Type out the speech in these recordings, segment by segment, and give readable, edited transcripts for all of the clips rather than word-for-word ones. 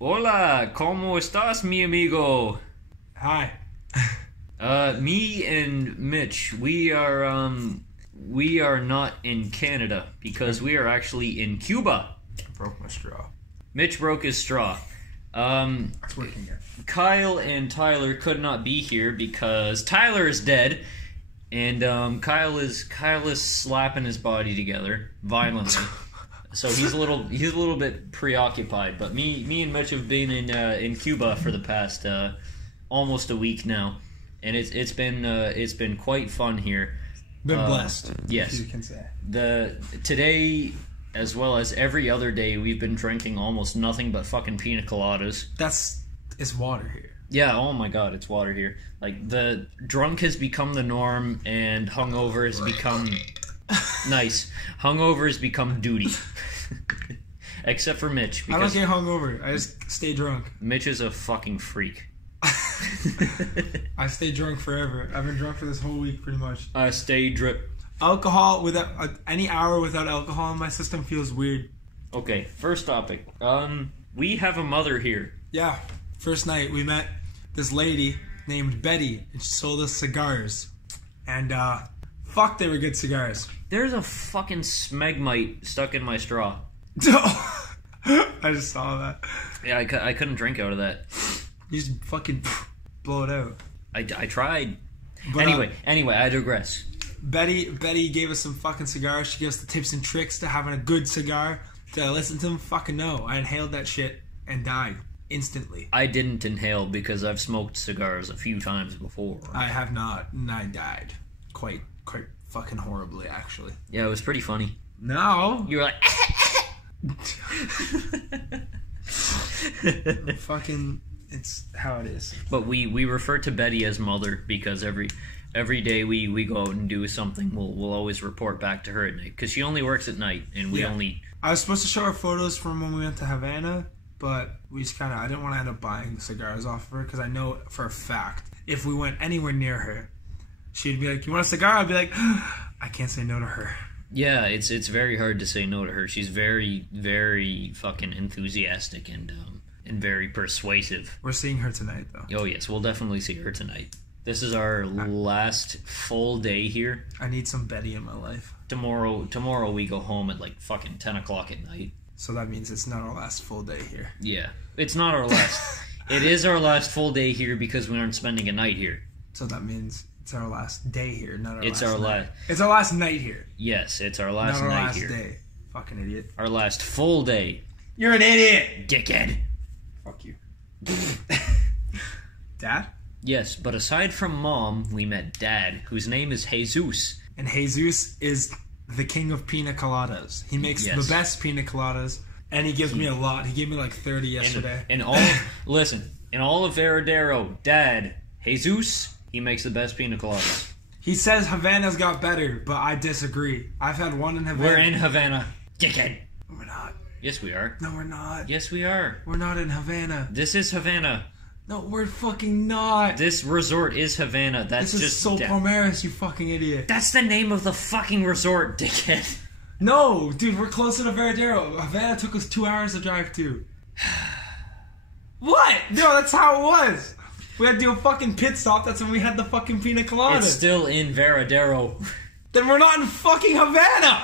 Hola, ¿cómo estás, mi amigo? Hi. Me and Mitch, we are not in Canada because we are actually in Cuba. I broke my straw. Mitch broke his straw. It's working again. Kyle and Tyler could not be here because Tyler is dead, and Kyle is slapping his body together violently. So he's a little bit preoccupied. But me and Mitch have been in Cuba for the past almost a week now, and it's been quite fun here. Been blessed. Yes, you can say. Today, as well as every other day, we've been drinking almost nothing but fucking pina coladas. It's water here. Yeah, oh my god, it's water here. Like, the drunk has become the norm, and hungover has become... nice. Hungover has become duty. Except for Mitch. I don't get hungover. I just stay drunk. Mitch is a fucking freak. I stay drunk forever. I've been drunk for this whole week, pretty much. I stay drip. Alcohol, without any hour without alcohol in my system feels weird. Okay, first topic. We have a mother here. Yeah. First night, we met this lady named Betty, and she sold us cigars. And, fuck, they were good cigars. There's a fucking smegmite stuck in my straw. I just saw that. Yeah, I couldn't drink out of that. You just fucking blow it out. I tried. But, Anyway, I digress. Betty gave us some fucking cigars. She gave us the tips and tricks to having a good cigar. Did I listen to them? Fucking no. I inhaled that shit and died instantly. I didn't inhale because I've smoked cigars a few times before. I have not, and I died quite fucking horribly, actually. Yeah, it was pretty funny. No. You were like... Fucking, it's how it is. But we refer to Betty as mother because every day we go out and do something, we'll always report back to her at night because she only works at night, and we only... I was supposed to show her photos from when we went to Havana, but we just I didn't want to end up buying cigars off of her because I know for a fact if we went anywhere near her, she'd be like, "You want a cigar?" I'd be like, I can't say no to her. Yeah, it's very hard to say no to her. She's very, very fucking enthusiastic and very persuasive. We're seeing her tonight, though. Oh yes, we'll definitely see her tonight. This is our last full day here. I need some Betty in my life. Tomorrow we go home at like fucking 10 o'clock at night. So that means it's not our last full day here. Yeah, it's not our last. It is our last full day here because we aren't spending a night here. So that means it's our last day here, not our it's last our night. It's our last night here. Yes, it's our last not our night last here. Day. Fucking idiot. Our last full day. You're an idiot! Dickhead. Fuck you. Dad? Yes, but aside from Mom, we met Dad, whose name is Jesus. And Jesus is the king of pina coladas. He makes the best pina coladas, and he gives me a lot. He gave me like 30 yesterday. In all of Veradero, Dad, Jesus, he makes the best pina coladas. He says Havana's got better, but I disagree. I've had one in Havana. We're in Havana, dickhead. We're not. Yes, we are. No, we're not. Yes, we are. We're not in Havana. This is Havana. No, we're fucking not. This resort is Havana. That's this is just... so Palmaris, you fucking idiot. That's the name of the fucking resort, dickhead. No, dude, we're closer to Veradero. Havana took us 2 hours to drive to. What? No, that's how it was. We had to do a fucking pit stop. That's when we had the fucking pina colada. It's still in Veradero. Then we're not in fucking Havana.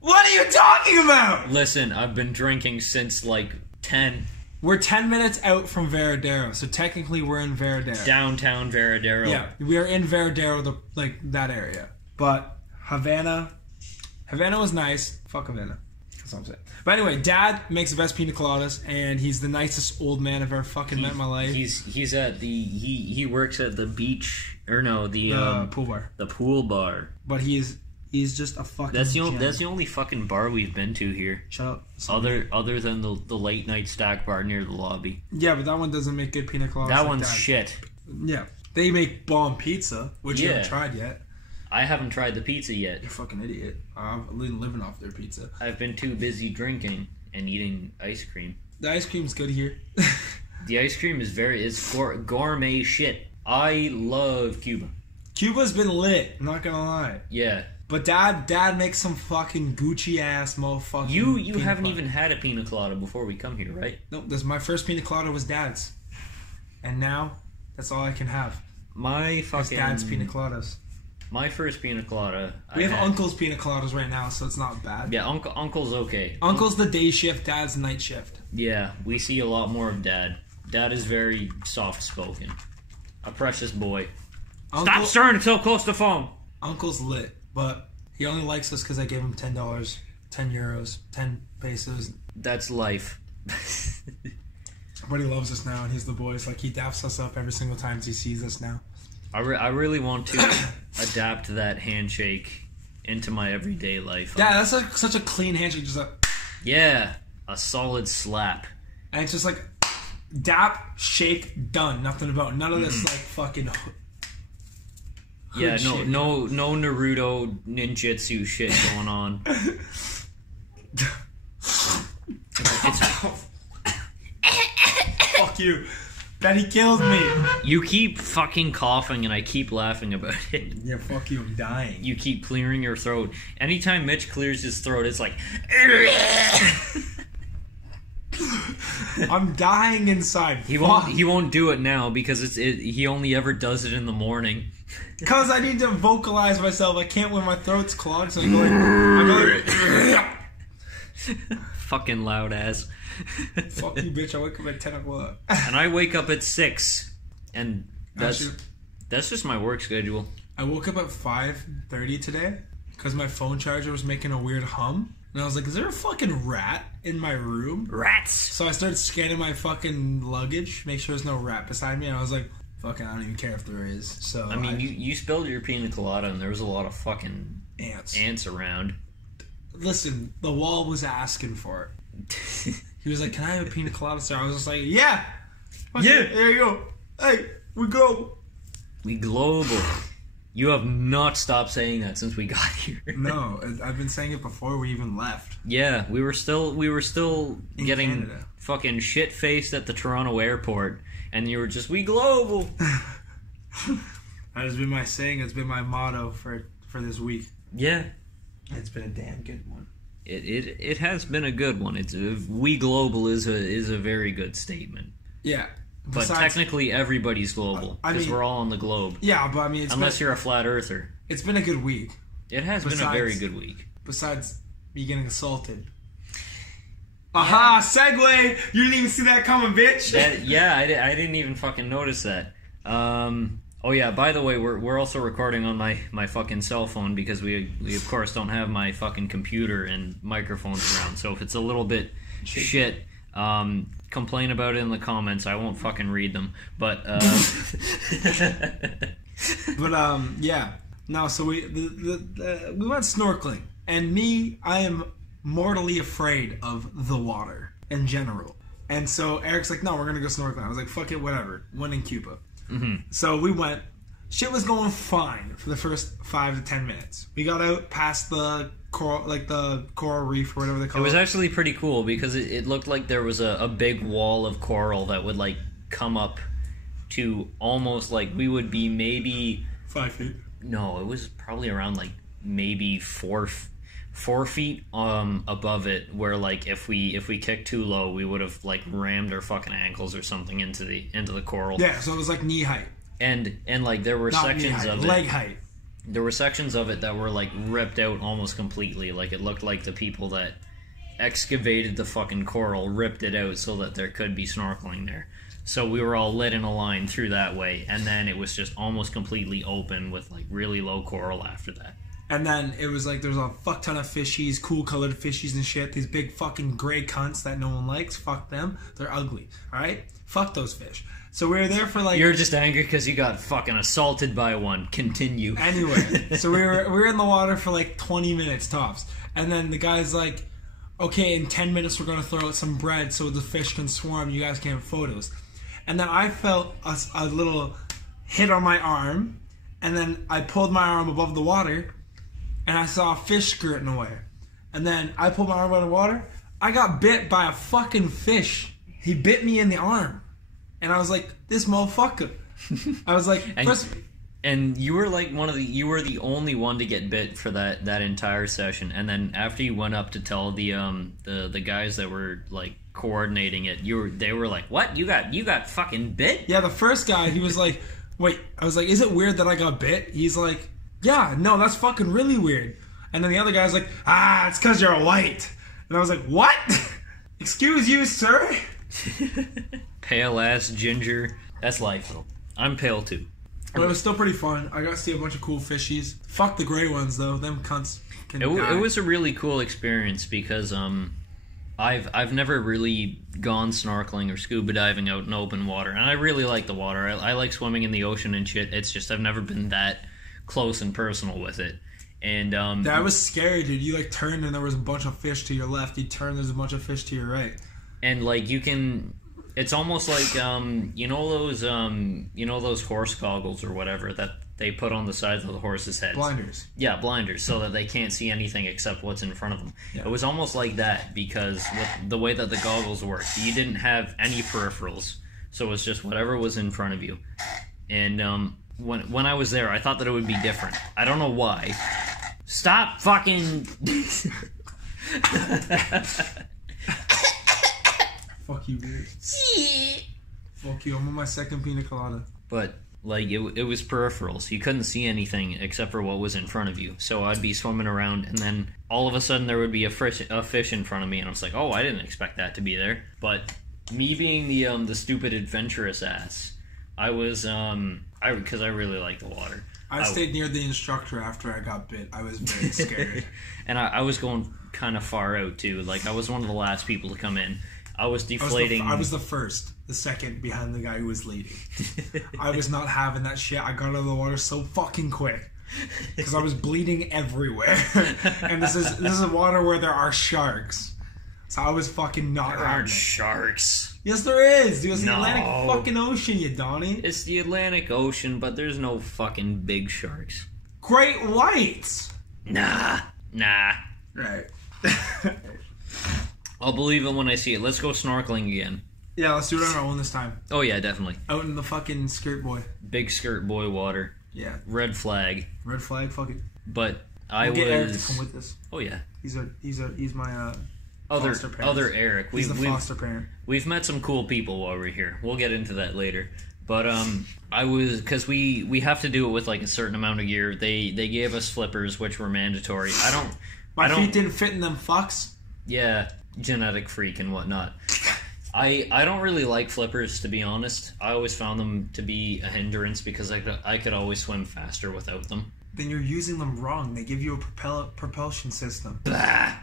What are you talking about? Listen, I've been drinking since like 10. We're 10 minutes out from Veradero, so technically we're in Veradero. Downtown Veradero. Yeah, we are in Veradero, that area. But Havana was nice. Fuck Havana. That's what I'm saying. But anyway, Dad makes the best pina coladas, and he's the nicest old man I've ever fucking met in my life. He's at he works at the beach, or no, the pool bar. The pool bar. But he's just a fucking That's the only fucking bar we've been to here. Shut up. Other than the late night stack bar near the lobby. Yeah, but that one doesn't make good pina coladas. That one's shit. Yeah. They make bomb pizza, which you haven't tried yet. I haven't tried the pizza yet. You're a fucking idiot. I'm living off their pizza. I've been too busy drinking and eating ice cream. The ice cream's good here. The ice cream is it's gourmet shit. I love Cuba. Cuba's been lit, I'm not gonna lie. Yeah. But dad makes some fucking Gucci ass motherfucking. You haven't even had a pina colada before we come here, right? Nope. My first pina colada was dad's, and now that's all I can have. My fucking dad's pina coladas. My first pina colada. We have Uncle's pina coladas right now, so it's not bad. Yeah, Uncle's okay. Uncle's the day shift, Dad's night shift. Yeah, we see a lot more of Dad. Dad is very soft spoken, a precious boy. Stop stirring it so close to the phone. Uncle's lit. But he only likes us because I gave him $10, 10 euros, 10 pesos. That's life. But he loves us now, and he's the boys. Like, he daps us up every single time he sees us now. I really want to adapt that handshake into my everyday life. Yeah, that's such a clean handshake. Just yeah, a solid slap. And it's just like, dap, shake, done. Nothing about none of this, like, fucking... Yeah, no Naruto ninjutsu shit going on. Fuck you. Then he kills me. You keep fucking coughing and I keep laughing about it. Yeah, fuck you, I'm dying. You keep clearing your throat. Anytime Mitch clears his throat, it's like... I'm dying inside. He won't do it now because he only ever does it in the morning. Because I need to vocalize myself. I can't when my throat's clogged, so I go like... Fucking loud ass. Fuck you, bitch. I wake up at 10 o'clock. And I wake up at 6. And that's just my work schedule. I woke up at 5:30 today because my phone charger was making a weird hum. And I was like, is there a fucking rat in my room? Rats! So I started scanning my fucking luggage, make sure there's no rat beside me, and I was like, fucking, I don't even care if there is. So I mean, you spilled your pina colada and there was a lot of fucking ants around. Listen, the wall was asking for it. He was like, can I have a pina colada, sir? I was just like, yeah! Yeah! There you go. Hey, we global. We global. You have not stopped saying that since we got here. No, I've been saying it before we even left. Yeah, we were still in getting Canada. Fucking shit faced at the Toronto airport, and you were just we global. That has been my saying. It's been my motto for this week. Yeah, it's been a damn good one. It has been a good one. It's we global is a very good statement. Yeah. But technically, everybody's global because we're all on the globe. Yeah, but I mean, unless you're a flat earther, it's been a good week. It has been a very good week. Besides me getting assaulted. Aha! Segue! You didn't even see that coming, bitch. I didn't even fucking notice that. Oh yeah. By the way, we're also recording on my fucking cell phone because we of course don't have my fucking computer and microphones around. So if it's a little bit shit. Complain about it in the comments. I won't fucking read them. But yeah. No, so we went snorkeling, and I am mortally afraid of the water in general. And so Eric's like, no, we're gonna go snorkeling. I was like, fuck it, whatever. Went in Cuba. Mm-hmm. So we went. Shit was going fine for the first 5 to 10 minutes. We got out past the coral reef or whatever they call it. It was actually pretty cool because it looked like there was a big wall of coral that would like come up to almost like we would be maybe 5 feet. No, it was probably around like maybe 4 feet above it, where like if we kicked too low, we would have like rammed our fucking ankles or something into the coral. Yeah, so it was like knee height. And like there were sections of it, leg height. There were sections of it that were like ripped out almost completely. Like it looked like the people that excavated the fucking coral ripped it out so that there could be snorkeling there. So we were all led in a line through that way, and then it was just almost completely open with like really low coral after that. And then it was like there's a fuck ton of fishies, cool colored fishies and shit. These big fucking gray cunts that no one likes. Fuck them. They're ugly. Alright? Fuck those fish. So we were there for like... You're just angry because you got fucking assaulted by one. Continue. Anyway, so we were in the water for like 20 minutes tops. And then the guy's like, okay, in 10 minutes we're going to throw out some bread so the fish can swarm. You guys can have photos. And then I felt a little hit on my arm. And then I pulled my arm above the water. And I saw a fish skirting away. And then I pulled my arm out of the water. I got bit by a fucking fish. He bit me in the arm. And I was like, this motherfucker. I was like, And you were like you were the only one to get bit for that entire session. And then after you went up to tell the guys that were like coordinating it, they were like, "What? You got fucking bit?" Yeah, the first guy, he was like, "Wait," I was like, "Is it weird that I got bit?" He's like, "Yeah, no, that's fucking really weird." And then the other guy's like, "It's because you're white." And I was like, "What? Excuse you, sir?" Pale ass ginger. That's life though. I'm pale too. But it was still pretty fun. I got to see a bunch of cool fishies. Fuck the gray ones though. Them cunts can die. It was a really cool experience because I've never really gone snorkeling or scuba diving out in open water, and I really like the water. I like swimming in the ocean and shit. It's just I've never been that close and personal with it. And that was scary, dude. You like turned and there was a bunch of fish to your left. You turn, there's a bunch of fish to your right. And like you can. It's almost like you know those horse goggles or whatever that they put on the sides of the horses' heads. Blinders. Yeah, blinders, so that they can't see anything except what's in front of them. Yeah. It was almost like that because with the way that the goggles worked, you didn't have any peripherals, so it was just whatever was in front of you. And when I was there, I thought that it would be different. I don't know why. Stop fucking. Fuck you, bitch. Fuck you. I'm on my second pina colada. But like it was peripherals. You couldn't see anything except for what was in front of you. So I'd be swimming around, and then all of a sudden there would be a fish in front of me, and I was like, "Oh, I didn't expect that to be there." But me being the stupid adventurous ass, I was because I really like the water. I stayed near the instructor after I got bit. I was very scared. And I was going kind of far out too. Like I was one of the last people to come in. I was deflating. I was the first, the second behind the guy who was leading. I was not having that shit. I got out of the water so fucking quick because I was bleeding everywhere. And this is water where there are sharks. So I was fucking not. There aren't sharks. Yes, there is. It's the Atlantic fucking Ocean, you Donnie. It's the Atlantic Ocean, but there's no fucking big sharks. Great whites. Nah. Right. I'll believe it when I see it. Let's go snorkeling again. Yeah, let's do it on our own this time. Oh yeah, definitely. Out in the fucking skirt boy. Big skirt boy water. Yeah. Red flag. Red flag, fuck it. But we'll get Eric to come with us. Oh yeah. He's my foster parent. Other Eric. He's the foster parent. We've met some cool people while we're here. We'll get into that later. But I was because we have to do it with like a certain amount of gear. They gave us flippers, which were mandatory. My feet didn't fit in them fucks. Yeah, genetic freak and whatnot. I don't really like flippers, to be honest. I always found them to be a hindrance because I could always swim faster without them. Then you're using them wrong. They give you a propulsion system. Blah.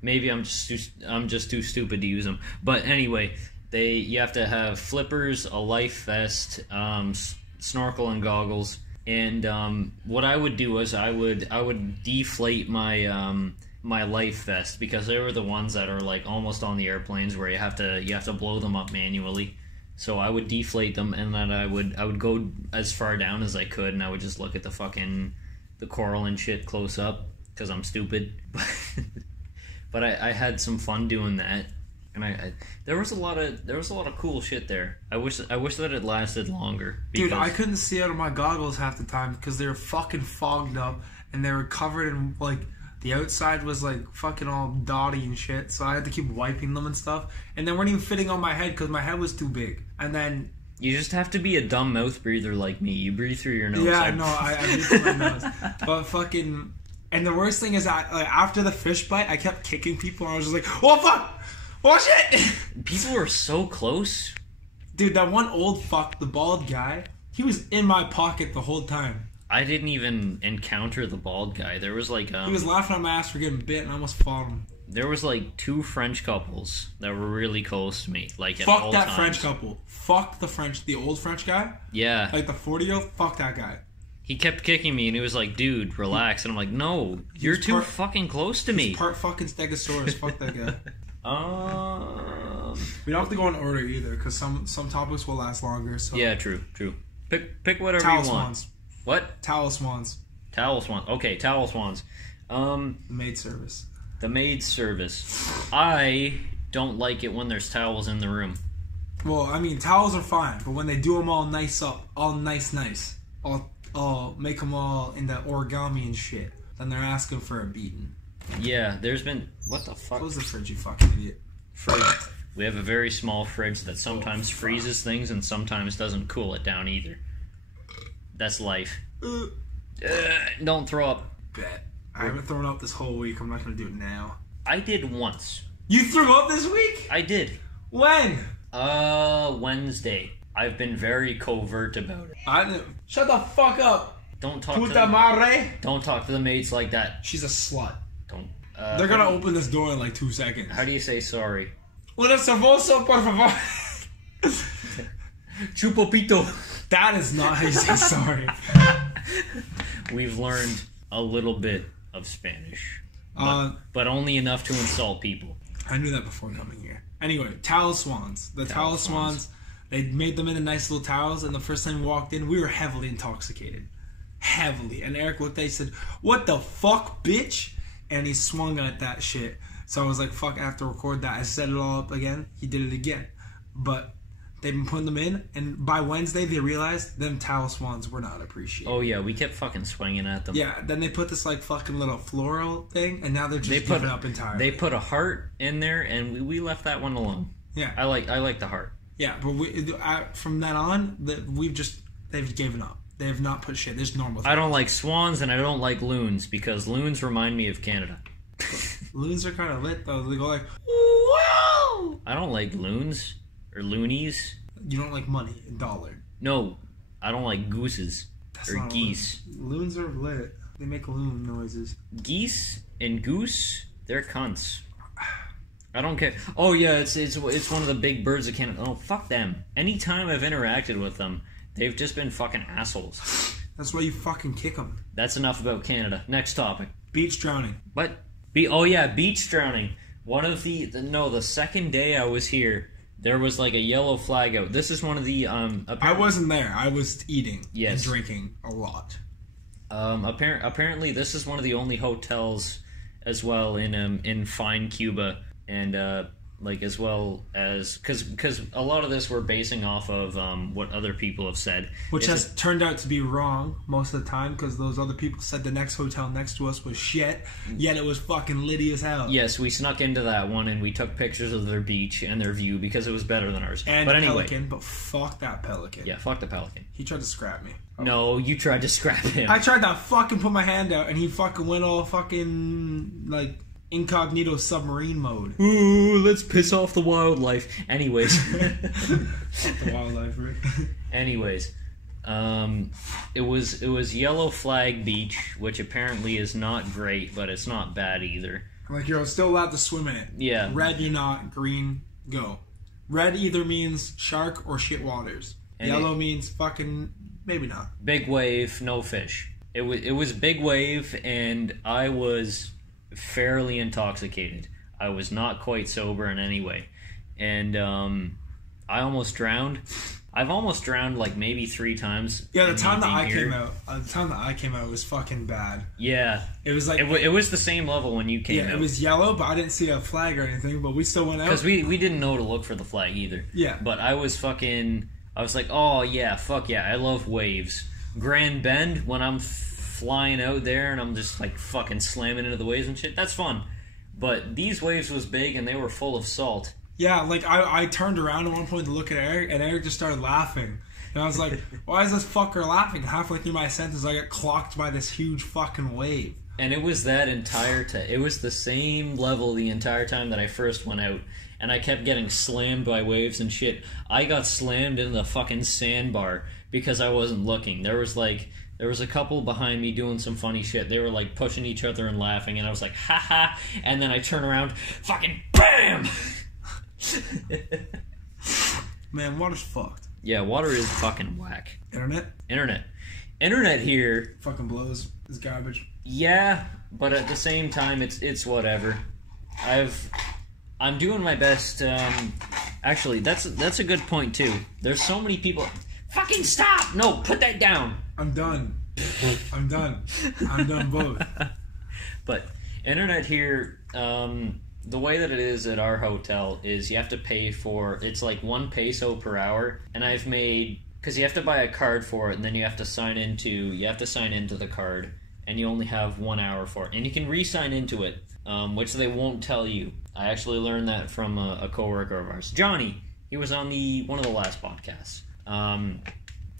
Maybe I'm just too stupid to use them. But anyway, you have to have flippers, a life vest, snorkel and goggles. And what I would do is I would deflate my life vest because they were the ones that are like almost on the airplanes where you have to blow them up manually. So I would deflate them, and then I would go as far down as I could, and I would just look at the coral and shit close up because I'm stupid. But I had some fun doing that, and there was a lot of cool shit there. I wish that it lasted longer. Dude, I couldn't see out of my goggles half the time because they were fucking fogged up, and they were covered in like. The outside was like fucking all dotty and shit, so I had to keep wiping them and stuff. And they weren't even fitting on my head because my head was too big. And then you just have to be a dumb mouth breather like me. You breathe through your nose. Yeah, I know. I breathe through my nose. But fucking, and the worst thing is that like, after the fish bite, I kept kicking people. And I was just like, "Oh fuck, oh shit!" People were so close. Dude, that one old fuck, the bald guy, he was in my pocket the whole time. I didn't even encounter the bald guy. There was like he was laughing at my ass for getting bit, and I almost fought him. There was like 2 French couples that were really close to me. Like at Fuck all that times. French couple. Fuck the old French guy. Yeah. Like the 40-year-old. Fuck that guy. He kept kicking me, and he was like, "Dude, relax." And I'm like, "No, you're too fucking close to me." He's part fucking Stegosaurus. Fuck that guy. We don't have to go in order either, because some topics will last longer. So yeah, true. Pick whatever Towel you want. swans. What? Towel swans. Towel swans. Okay, towel swans. The maid service. The maid service. I don't like it when there's towels in the room. Well, I mean, towels are fine, but when they do them all nice up, all nice, all make them all in that origami and shit. Then they're asking for a beating. Yeah, there's been... What the fuck? Close the fridge, you fucking idiot. Fridge. We have a very small fridge that sometimes freezes things and sometimes doesn't cool it down either. That's life. Don't throw up. Bet. I haven't thrown up this whole week. I'm not going to do it now. I did once. You threw up this week? I did. When? Wednesday. I've been very covert about it. Shut the fuck up. Don't talk Puta madre. Don't talk to the mates like that. She's a slut. Don't. They're going to open this door in like 2 seconds. How do you say sorry? Una cervoso, por favor. Chupopito. That is not how you say sorry. We've learned a little bit of Spanish. But only enough to insult people. I knew that before coming here. Anyway, towel swans. The towel swans, they made them into nice little towels, and the first time we walked in, we were heavily intoxicated. Heavily. And Eric looked at it and said, "What the fuck, bitch?" And he swung at that shit. So I was like, fuck, I have to record that. I set it all up again. He did it again. But they've been putting them in, and by Wednesday they realized them towel swans were not appreciated. Oh yeah, we kept fucking swinging at them. Yeah, then they put this like fucking little floral thing, and now they're just giving up entirely. They put a heart in there, and we left that one alone. Yeah. I like the heart. Yeah, but from then on, they've given up. They have not put shit. There's normal things. I don't like swans, and I don't like loons, because loons remind me of Canada. Loons are kind of lit, though. They go like, wow! I don't like loons or loonies. You don't like money, a dollar. No, I don't like gooses or geese. Loons are lit. They make loon noises. Geese and goose, they're cunts. I don't care. Oh yeah, it's one of the big birds of Canada. Oh, fuck them. Anytime I've interacted with them, they've just been fucking assholes. That's why you fucking kick them. That's enough about Canada. Next topic. Beach drowning. What? Beach drowning. The second day I was here, there was like a yellow flag out. This is one of the I wasn't there. I was eating and drinking a lot. Apparently this is one of the only hotels as well in fine Cuba, and like as well as because a lot of this we're basing off of what other people have said, which has turned out to be wrong most of the time, because those other people said the next hotel next to us was shit, yet it was fucking litty as hell. Yes, we snuck into that one and we took pictures of their beach and their view because it was better than ours. And but the anyway, pelican, but fuck that pelican. Yeah, fuck the pelican. He tried to scrap me. No, you tried to scrap him. I tried to fucking put my hand out, and he fucking went all fucking like incognito submarine mode. Ooh, let's piss off the wildlife. Anyways. The wildlife, right? Anyways. It was Yellow Flag Beach, which apparently is not great, but it's not bad either. Like, you're still allowed to swim in it. Yeah. Red, you're not. Green, go. Red either means shark or shit waters. And yellow means fucking maybe not. Big wave, no fish. It was big wave, and I was fairly intoxicated. I was not quite sober in any way, and I almost drowned. I've almost drowned like maybe 3 times. Yeah, the time that I came out was fucking bad. Yeah, it was like it was the same level when you came out. Yeah, it was yellow, but I didn't see a flag or anything. But we still went out because we didn't know to look for the flag either. Yeah, but I was like, oh yeah, fuck yeah, I love waves. Grand Bend, when I'm flying out there and I'm just like fucking slamming into the waves and shit, that's fun. But these waves was big and they were full of salt. Yeah, like I turned around at one point to look at Eric, and Eric just started laughing. And I was like, why is this fucker laughing? And halfway through my sentence, I got clocked by this huge fucking wave. And it was that entire time. It was the same level the entire time that I first went out. And I kept getting slammed by waves and shit. I got slammed into the fucking sandbar because I wasn't looking. There was a couple behind me doing some funny shit. They were like pushing each other and laughing, and I was like, ha ha. And then I turn around, fucking BAM! Man, water's fucked. Yeah, water is fucking whack. Internet here fucking blows. It's garbage. Yeah, but at the same time, it's whatever. I'm doing my best. Actually, that's a good point too. There's so many people. Fucking stop! No, put that down. I'm done. I'm done both. But internet here, the way that it is at our hotel is you have to pay for, it's like 1 peso per hour, and I've made, because you have to buy a card for it, and then you have to sign into the card, and you only have 1 hour for it, and you can re-sign into it, which they won't tell you. I actually learned that from a coworker of ours, Johnny. He was on one of the last podcasts.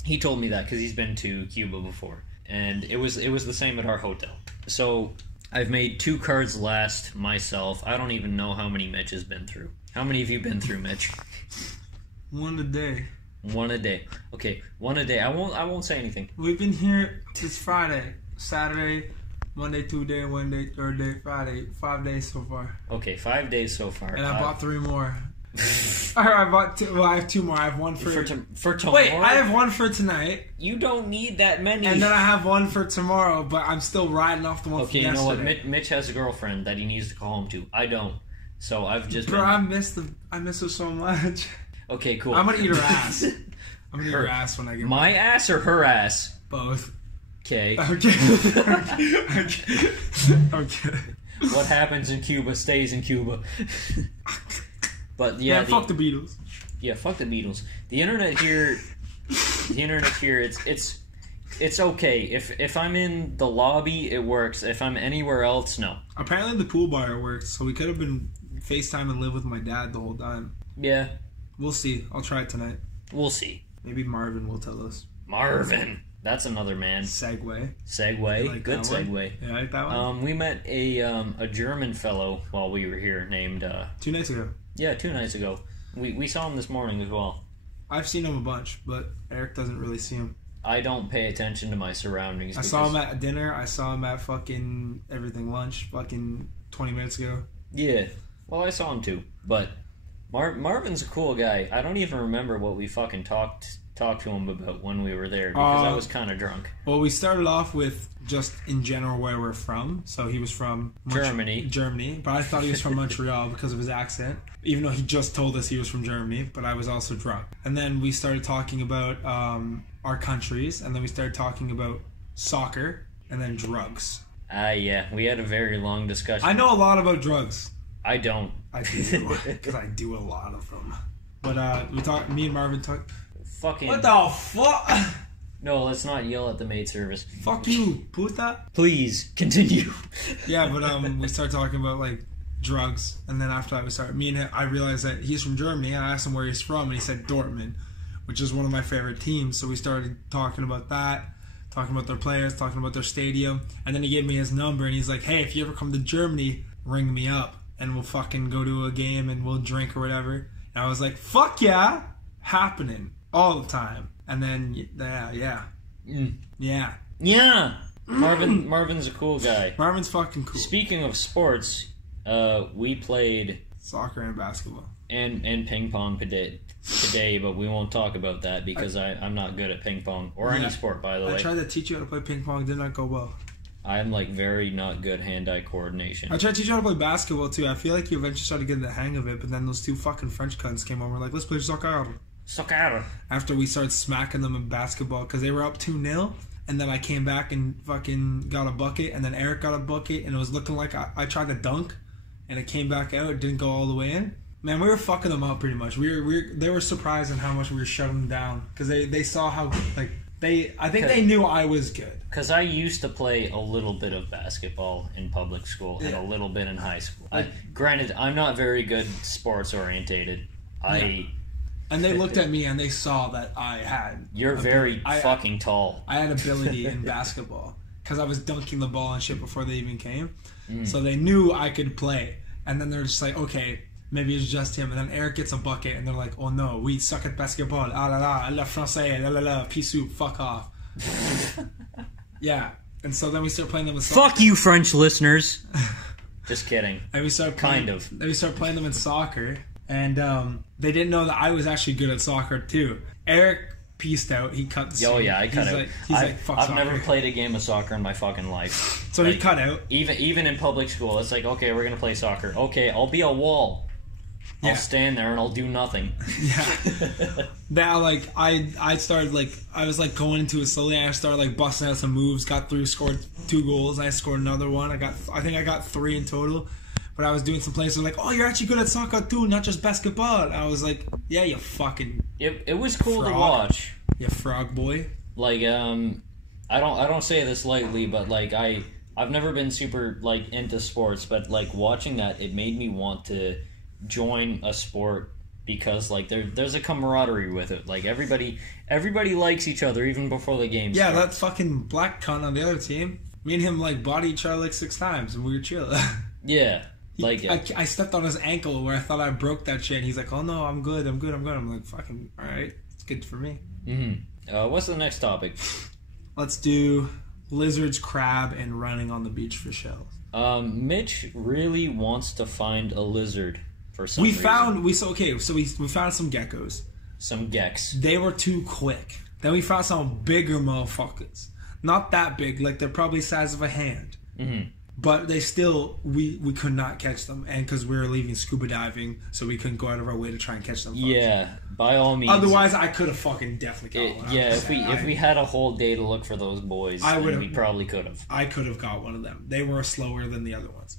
He told me that because he's been to Cuba before, and it was the same at our hotel. So I've made 2 cards last myself. I don't even know how many Mitch has been through. How many have you been through, Mitch? 1 a day. 1 a day. Okay, 1 a day. I won't say anything. We've been here since Friday, Saturday, Monday, Tuesday, Wednesday, Thursday, Friday. 5 days so far. Okay, 5 days so far. And I bought 3 more. I bought 2. Well, I have 2 more. I have one for tomorrow. Wait, I have one for tonight. You don't need that many. And then I have one for tomorrow, but I'm still riding off the one from yesterday. Okay, you know what? Mitch has a girlfriend that he needs to call home to. I don't. So I've just Bro, I miss her so much. Okay, cool. I'm gonna eat her ass. I'm gonna eat her ass when I get my ass or her ass? Both. Okay. Okay. Okay. What happens in Cuba stays in Cuba. But yeah, fuck the Beatles. Yeah, fuck the Beatles. The internet here, it's okay. If I'm in the lobby, it works. If I'm anywhere else, no. Apparently the pool bar works, so we could have been FaceTime and live with my dad the whole time. Yeah. We'll see. I'll try it tonight. We'll see. Maybe Marvin will tell us. Marvin. That's another man. Segue. Like good segue. Yeah, I like that one. We met a German fellow while we were here named 2 nights ago. Yeah, 2 nights ago. We saw him this morning as well. I've seen him a bunch, but Eric doesn't really see him. I don't pay attention to my surroundings. I saw him at dinner. I saw him at fucking everything lunch fucking 20 minutes ago. Yeah. Well, I saw him too. But Marvin's a cool guy. I don't even remember what we fucking talked to him about when we were there because I was kind of drunk. Well, we started off with just in general where we're from. So he was from Germany, but I thought he was from Montreal because of his accent, even though he just told us he was from Germany, but I was also drunk. And then we started talking about our countries, and then we started talking about soccer, and then drugs. Yeah, we had a very long discussion. I know a lot about drugs. I don't. I do, because I do a lot of them. But me and Marvin talked. Fucking. What the fuck? No, let's not yell at the maid service. Fuck you, puta. Please, continue. Yeah, but we started talking about, like, drugs, and then after that I realized that he's from Germany, and I asked him where he's from, and he said Dortmund, which is one of my favorite teams, so we started talking about that, talking about their players, talking about their stadium, and then he gave me his number, and he's like, hey, if you ever come to Germany, ring me up, and we'll fucking go to a game, and we'll drink or whatever. And I was like, fuck yeah, happening, all the time. And then, yeah. Marvin's a cool guy. Marvin's fucking cool. Speaking of sports, we played soccer and basketball and ping pong today, but we won't talk about that because I'm not good at ping pong or any sport, by the way. I tried to teach you how to play ping pong, did not go well. I'm like very not good hand-eye coordination. I tried to teach you how to play basketball too. I feel like you eventually started getting the hang of it, but then those 2 fucking French cunts came over like, let's play soccer. After we started smacking them in basketball because they were up 2-0, and then I came back and fucking got a bucket, and then Eric got a bucket, and it was looking like I tried to dunk, and it came back out. It didn't go all the way in. Man, we were fucking them up pretty much. They were surprised on how much we were shutting them down because they saw how like they knew I was good. Because I used to play a little bit of basketball in public school and a little bit in high school. Granted, I'm not very good sports orientated. And they looked at me and they saw that I had... You're very fucking tall. I had ability in basketball because I was dunking the ball and shit before they even came. So they knew I could play. And then they're just like, okay, maybe it's just him. And then Eric gets a bucket and they're like, oh no, we suck at basketball. Ah la la, le français, la la la, pisou, fuck off. Yeah. And so then we start playing them with soccer. Fuck you, French listeners. Just kidding. And we start playing, Then we start playing them in soccer. And they didn't know that I was actually good at soccer too. Eric pieced out. He cut the scene. Oh yeah, I cut out. He's like, fuck I've soccer. never played a game of soccer in my fucking life. So he cut out. Even in public school, it's like, okay, we're gonna play soccer. Okay, I'll be a wall. I'll stand there and I'll do nothing. Yeah. Now, like, I started, like, I was, like, going into it slowly, and I started, like, busting out some moves, got through, scored 2 goals, and I scored another one. I think I got 3 in total. But I was doing some plays, so like, oh, you're actually good at soccer too, not just basketball. And I was like, yeah, you fucking... It was cool fraud. to watch. You frog boy. Like, I don't say this lightly, but like I've never been super like into sports, but like watching that, it made me want to join a sport because like there's a camaraderie with it. Like everybody likes each other even before the game Yeah, starts. that fucking black cunt on the other team. Me and him like bodied each other like 6 times, and we were chill. Yeah, like I stepped on his ankle where I thought I broke that shit. And he's like, "Oh no, I'm good. I'm like, "Fucking all right, it's good for me." What's the next topic? Let's do lizards, crab, and running on the beach for shells. Mitch really wants to find a lizard for some We reason. found we found some geckos. Some gecks. They were too quick. Then we found some bigger motherfuckers. Not that big, like they're probably the size of a hand. But they still, we could not catch them, and because we were leaving scuba diving, so we couldn't go out of our way to try and catch them. Yeah, by all means. Otherwise, I could have fucking definitely got one. Yeah, if we had a whole day to look for those boys, then we probably could have. I could have got one of them. They were slower than the other ones.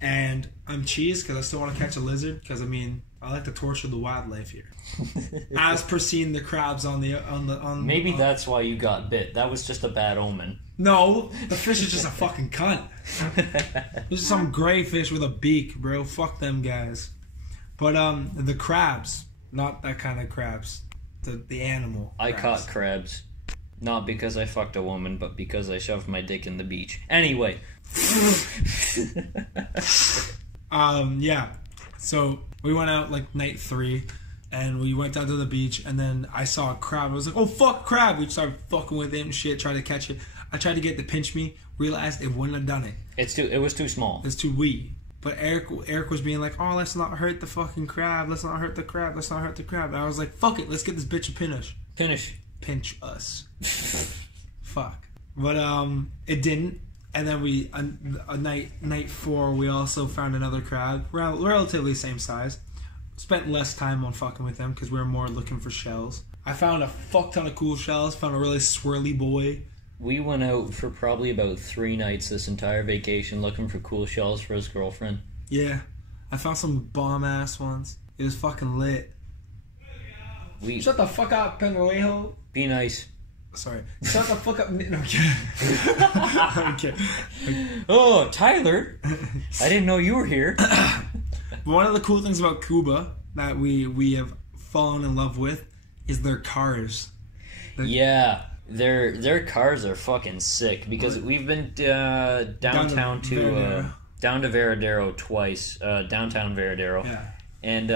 And I'm cheesed because I still want to catch a lizard, because I mean, I like to torture the wildlife here. As per seeing the crabs on Maybe that's why you got bit. That was just a bad omen. No, the fish is just a fucking cunt. This is some gray fish with a beak, bro. Fuck them guys. But the crabs, not that kind of crabs. The animal. I caught crabs. Not because I fucked a woman, but because I shoved my dick in the beach. Anyway. Yeah. So we went out like night 3, and we went down to the beach, and then I saw a crab. I was like, "Oh fuck, crab!" We started fucking with him, shit, tried to catch it. I tried to get it to pinch me, realized it wouldn't have done it. It was too small. It's too wee. But Eric was being like, "Oh, let's not hurt the fucking crab. Let's not hurt the crab. Let's not hurt the crab." And I was like, "Fuck it, let's get this bitch a pinch us." Fuck. But it didn't. And then we night 4 we also found another crab, relatively same size. Spent less time on fucking with them because we were more looking for shells. I found a fuck ton of cool shells. Found a really swirly boy. We went out for probably about 3 nights this entire vacation looking for cool shells for his girlfriend. Yeah, I found some bomb ass ones. It was fucking lit. Shut the fuck up, Penalejo. Be nice. Sorry. Shut the fuck up. No, I'm kidding. Okay. Oh, Tyler. I didn't know you were here. One of the cool things about Cuba that we have fallen in love with is their cars. Yeah. Their cars are fucking sick because we've been downtown to Veradero twice, downtown Veradero. Yeah. And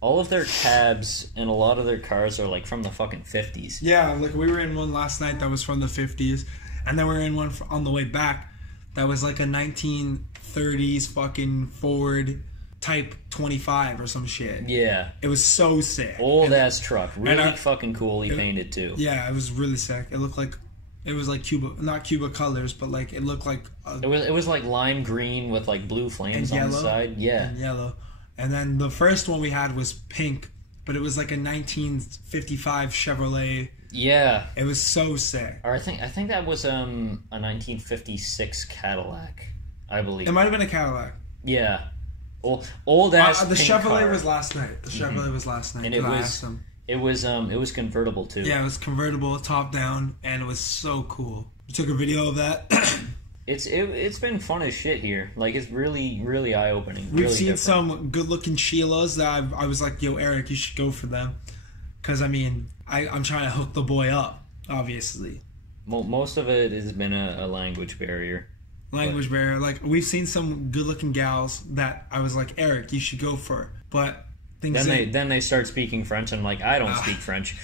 all of their cabs and a lot of their cars are like from the fucking 50s. Yeah, like we were in one last night that was from the 50s, and then we were in one on the way back that was like a 1930s fucking Ford Type 25 or some shit. Yeah. It was so sick. Old ass truck. Really fucking coolly painted too. Yeah, it was really sick. It looked like it was like Cuba, not Cuba colors, but like it looked like it was like lime green with like blue flames on the side. Yeah. And yellow. And then the first one we had was pink, but it was like a 1955 Chevrolet. Yeah. It was so sick. Or I think that was a 1956 Cadillac, I believe. It might have been a Cadillac. Yeah. Old ass. The pink Chevrolet car. was last night. The Chevrolet was last night. And it was convertible too. Yeah, it was convertible, top down, and it was so cool. You took a video of that. It's been fun as shit here. Like it's really really eye opening. We've really seen different. some good looking Sheilas that I was like, "Yo, Eric, you should go for them," because I mean, I'm trying to hook the boy up, obviously. Most of it has been a language barrier. Language barrier. Like we've seen some good looking gals that I was like, "Eric, you should go for," but then they start speaking French, and I'm like, I don't speak French.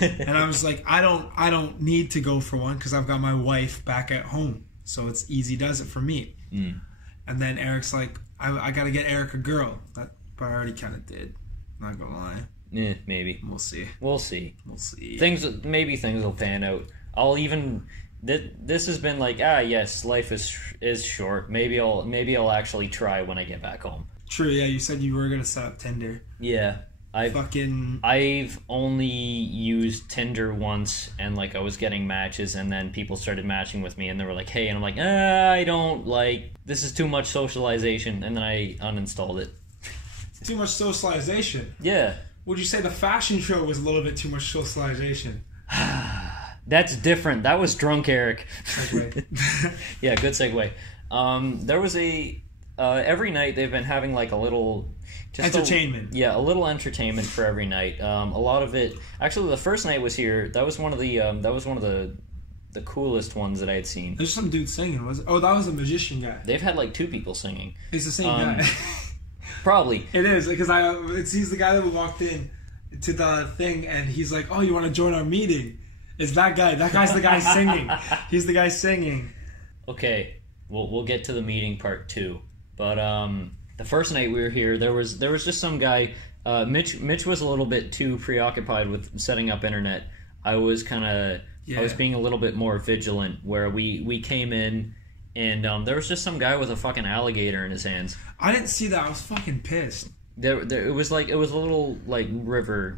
And I was like, I don't need to go for one because I've got my wife back at home, so it's easy does it for me. And then Eric's like, I got to get Eric a girl, but I already kind of did. Not gonna lie. Yeah, maybe we'll see. We'll see. Things will pan out. This has been like yes, life is short. Maybe I'll actually try when I get back home. True, yeah, you said you were gonna set up Tinder. Yeah. I've only used Tinder once, and like I was getting matches, and then people started matching with me, and they were like, "Hey," and I'm like, "I don't like this. Is too much socialization," and then I uninstalled it. Too much socialization. Yeah. would you say the fashion show was a little bit too much socialization? That's different. That was drunk Eric. Segue. Yeah, good segue. There was every night they've been having like a little entertainment. A little entertainment for every night. A lot of it. Actually, the first night was here. That was one of the coolest ones that I had seen. There's some dude singing, was it? Oh, that was a magician guy. They've had like 2 people singing. It's the same guy. Probably. It is, because he's the guy that walked in to the thing, and he's like, "Oh, you want to join our meeting?" It's that guy. That guy's the guy singing. He's the guy singing. Okay, we'll get to the meeting part 2. But the first night we were here, there was just some guy. Mitch was a little bit too preoccupied with setting up internet. I was being a little bit more vigilant. Where we came in, and there was just some guy with a fucking alligator in his hands. I didn't see that. I was fucking pissed. It was a little like river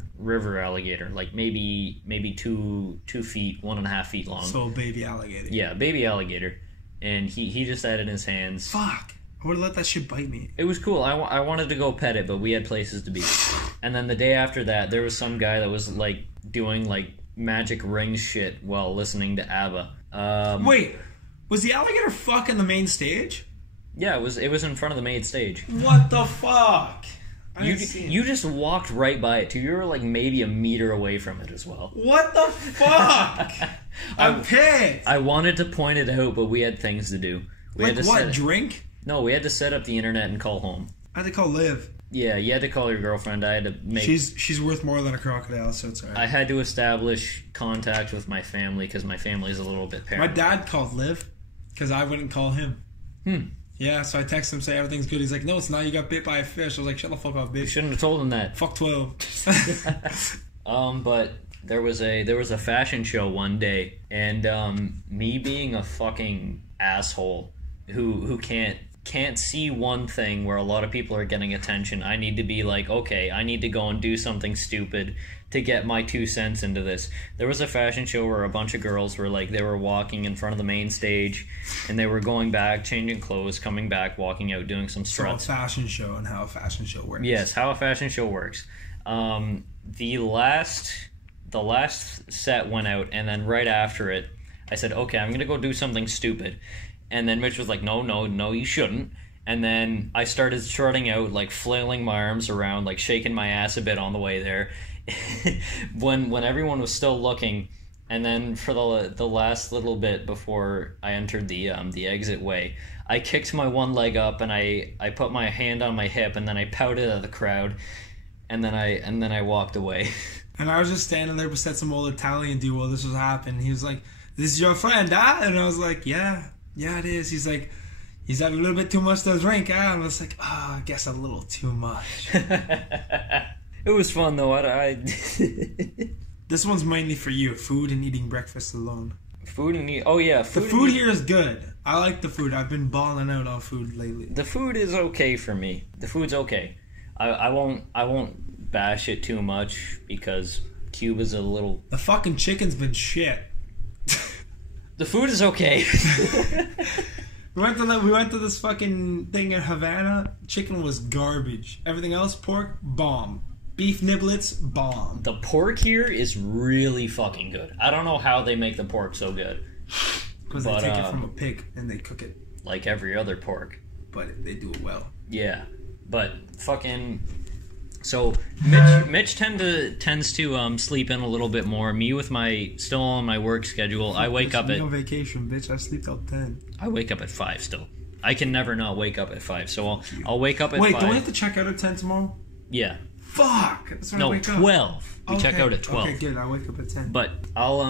alligator, like maybe 2 feet, 1.5 feet long. So baby alligator. Yeah, baby alligator, and he just had it in his hands. Fuck! I would have let that shit bite me. It was cool. I wanted to go pet it, but we had places to be. And then the day after that, there was some guy that was like doing like magic ring shit while listening to ABBA. Wait, was the alligator fucking the main stage? Yeah, it was in front of the main stage. What the fuck? You just walked right by it too. You were like maybe a meter away from it as well. What the fuck? I'm pissed. I wanted to point it out, but we had things to do. We like had to what? Drink? No, we had to set up the internet and call home. I had to call Liv. Yeah, you had to call your girlfriend. I had to make. She's worth more than a crocodile, so it's alright. I had to establish contact with my family because my family's a little bit paranoid. My dad called Liv because I wouldn't call him. Yeah, so I text him, say everything's good. He's like, "No, it's not. You got bit by a fish." I was like, "Shut the fuck up, bitch." You shouldn't have told him that. Fuck 12. But there was a fashion show one day, and me being a fucking asshole who can't see one thing where a lot of people are getting attention. I need to be like, okay, I need to go and do something stupid to get my 2 cents into this. There was a fashion show where a bunch of girls were like, they were walking in front of the main stage, and they were going back, changing clothes, coming back, walking out, doing some struts. So a fashion show and how a fashion show works. Yes, how a fashion show works. The last set went out, and then right after it, I said, okay, I'm gonna go do something stupid. And then Mitch was like, no, you shouldn't. And then I started strutting out, like flailing my arms around, like shaking my ass a bit on the way there. when everyone was still looking, and then for the last little bit before I entered the exit way, I kicked my one leg up and I put my hand on my hip, and then I pouted at the crowd, and then I walked away. And I was just standing there beside some old Italian dude while this was happening. He was like, "This is your friend, huh?" And I was like, Yeah, it is. He's like, "He's had a little bit too much to drink, huh?" And I was like, I guess a little too much. It was fun though. This one's mainly for you. Food and eating breakfast alone. Food and eat. Oh yeah, the food here is good. I like the food. I've been balling out on food lately. The food is okay for me. The food's okay. I won't bash it too much because Cuba's a little. The fucking chicken's been shit. The food is okay. We went to this fucking thing in Havana. Chicken was garbage. Everything else, pork, bomb. Beef niblets, bomb. The pork here is really fucking good. I don't know how they make the pork so good. Because they take it from a pig and they cook it. Like every other pork. But they do it well. Yeah. But fucking... So, Mitch tends to sleep in a little bit more. Me with still on my work schedule, I wake up at... on vacation, bitch. I sleep till 10. I wake up at 5 still. I can never not wake up at 5. So I'll wake up at 5. Wait, don't we have to check out at 10 tomorrow? Yeah. Fuck! That's when I wake up. 12. We check out at 12. Okay, good. I wake up at 10. But I'll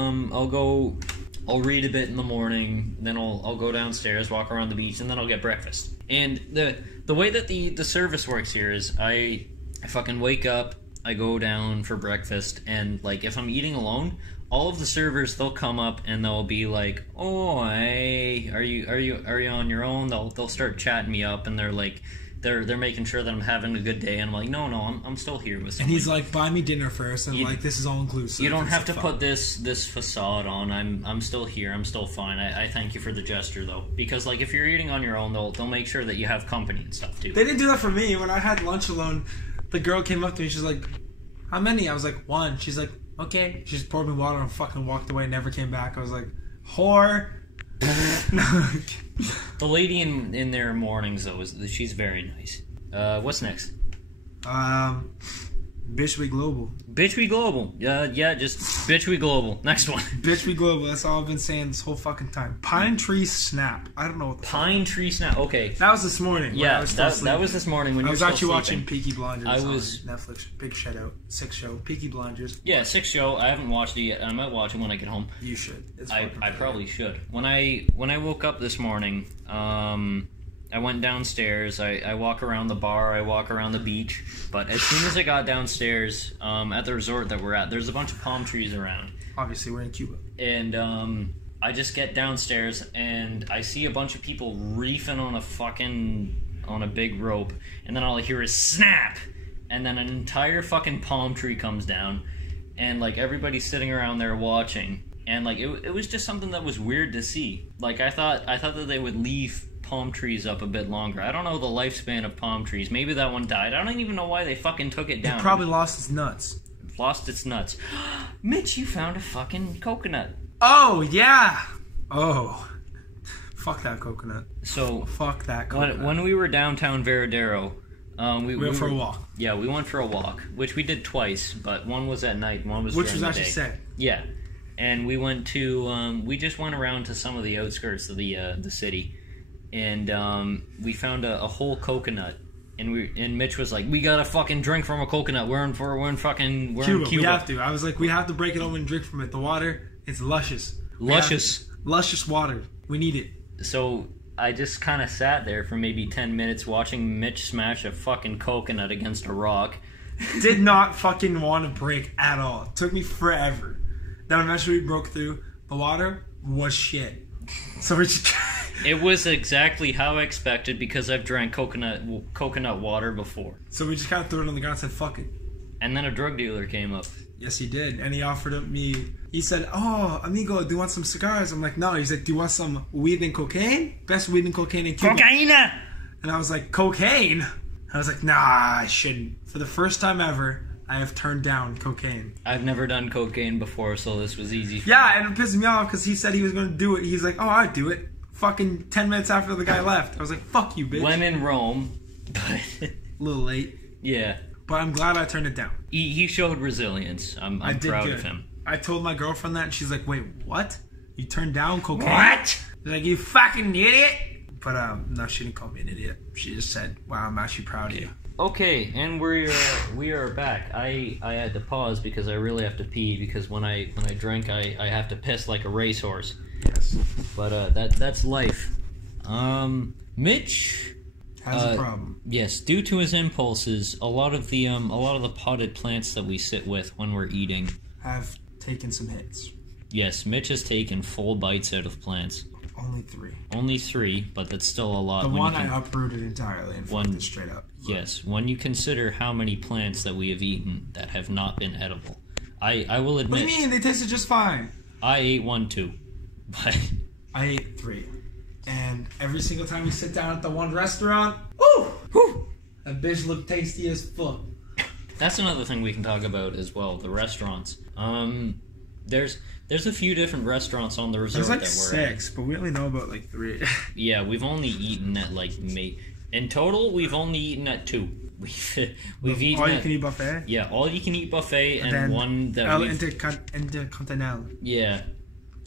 read a bit in the morning, then I'll go downstairs, walk around the beach, and then I'll get breakfast. And the way that the service works here is I fucking wake up, I go down for breakfast, and like if I'm eating alone, all of the servers, they'll come up and they'll be like, "Oh, hey, are you on your own?" They'll start chatting me up, and they're like, they're making sure that I'm having a good day, and I'm like, no, I'm still here with somebody. And he's like, "Buy me dinner first," and like, "This is all inclusive." You don't have to put this facade on. I'm still here. I'm still fine. I thank you for the gesture though, because like if you're eating on your own, they'll make sure that you have company and stuff too. They didn't do that for me when I had lunch alone. The girl came up to me. She's like, how many? I was like, 1. She's like, okay. She just poured me water and fucking walked away, never came back. I was like, whore. The lady in their mornings, though, she's very nice. What's next? Bitch We Global. Bitch We Global. Yeah, just Bitch We Global. Next one. Bitch We Global. That's all I've been saying this whole fucking time. Pine Tree Snap. I don't know what the Pine Tree Snap. Okay. That was this morning. Yeah, that was this morning when I you was were actually still watching Peaky Blinders I on was Netflix. Big shout out. 6th show. Peaky Blinders. Yeah, 6th show. I haven't watched it yet. I might watch it when I get home. You should. It's I probably should. When I woke up this morning, I went downstairs. I walk around the bar. I walk around the beach. But as soon as I got downstairs at the resort that we're at, there's a bunch of palm trees around. Obviously, we're in Cuba. And I just get downstairs and I see a bunch of people reefing on a big rope. And then all I hear is snap. And then an entire fucking palm tree comes down. And like everybody's sitting around there watching. And like it was just something that was weird to see. Like I thought that they would leave palm trees up a bit longer. I don't know the lifespan of palm trees. Maybe that one died. I don't even know why they fucking took it down. It probably lost its nuts. Lost its nuts. Mitch, you found a fucking coconut. Oh, yeah. Oh. Fuck that coconut. So, fuck that coconut. When we were downtown Veradero, we went for a walk. Yeah, we went for a walk, which we did twice, but one was at night, one was which during was the actually day. sad. Yeah. And we went to, we just went around to some of the outskirts of the city. And we found a whole coconut, and Mitch was like, "We gotta fucking drink from a coconut. We're in Cuba. We have to. I was like, we have to break it open and drink from it. The water, it's luscious. Luscious water. We need it." So I just kind of sat there for maybe 10 minutes watching Mitch smash a fucking coconut against a rock. Did not fucking want to break at all. It took me forever. Then eventually we broke through. The water was shit. So we just. It was exactly how I expected because I've drank coconut water before. So we just kind of threw it on the ground and said, fuck it. And then a drug dealer came up. Yes, he did. And he offered me, he said, "Oh, amigo, do you want some cigars?" I'm like, "No." He's like, "Do you want some weed and cocaine? Best weed and cocaine in Cuba." Cocaine! And I was like, "Cocaine?" I was like, "Nah, I shouldn't." For the first time ever, I have turned down cocaine. I've never done cocaine before, so this was easy for me. And it pissed me off because he said he was going to do it. He's like, "Oh, I'd do it." Fucking 10 minutes after the guy left. I was like, fuck you, bitch. When in Rome. But a little late. Yeah. But I'm glad I turned it down. He showed resilience. I'm proud of him. I told my girlfriend that, and she's like, "Wait, what? You turned down cocaine?" What? She's like, "You fucking idiot!" But no, she didn't call me an idiot. She just said, "Wow, I'm actually proud of you." Okay, and we are back. I had to pause because I really have to pee because when I drink I have to piss like a racehorse. Yes. But that's life. Mitch has a problem. Yes, due to his impulses, a lot of the potted plants that we sit with when we're eating have taken some hits. Yes, Mitch has taken full bites out of plants. Only 3, but that's still a lot. The one I uprooted entirely and fucked it straight up. Yes, when you consider how many plants that we have eaten that have not been edible. I will admit... What do you mean? They tasted just fine. I ate 1 too. But I ate 3. And every single time we sit down at the one restaurant, that bitch looked tasty as fuck. That's another thing we can talk about as well, the restaurants. There's a few different restaurants on the resort that we're at. There's 6, but we only know about 3. Yeah, we've only eaten at in total we've only eaten at 2. We've eaten all you can eat buffet? Yeah, all you can eat buffet and one that Intercontinental. Yeah.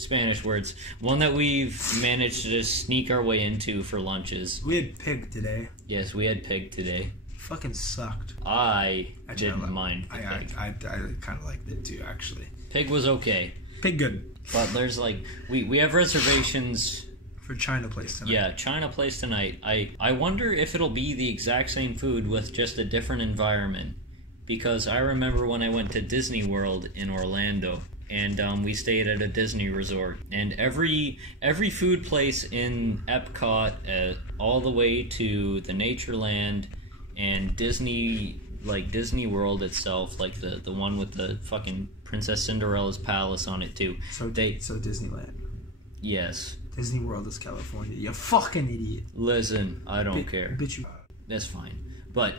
Spanish words. One that we've managed to just sneak our way into for lunches. We had pig today. Yes, we had pig today. Fucking sucked. I didn't mind the pig. I kind of liked it too, actually. Pig was okay. Pig good. But there's we have reservations for China Place tonight. Yeah, China Place tonight. I wonder if it'll be the exact same food with just a different environment. Because I remember when I went to Disney World in Orlando, and we stayed at a Disney resort, and every food place in Epcot, all the way to the Natureland and Disney World itself, like the one with the fucking Princess Cinderella's palace on it too. So Disneyland. Yes. Disney World is California. You fucking idiot. Listen, I don't care. Bitch, you. That's fine. But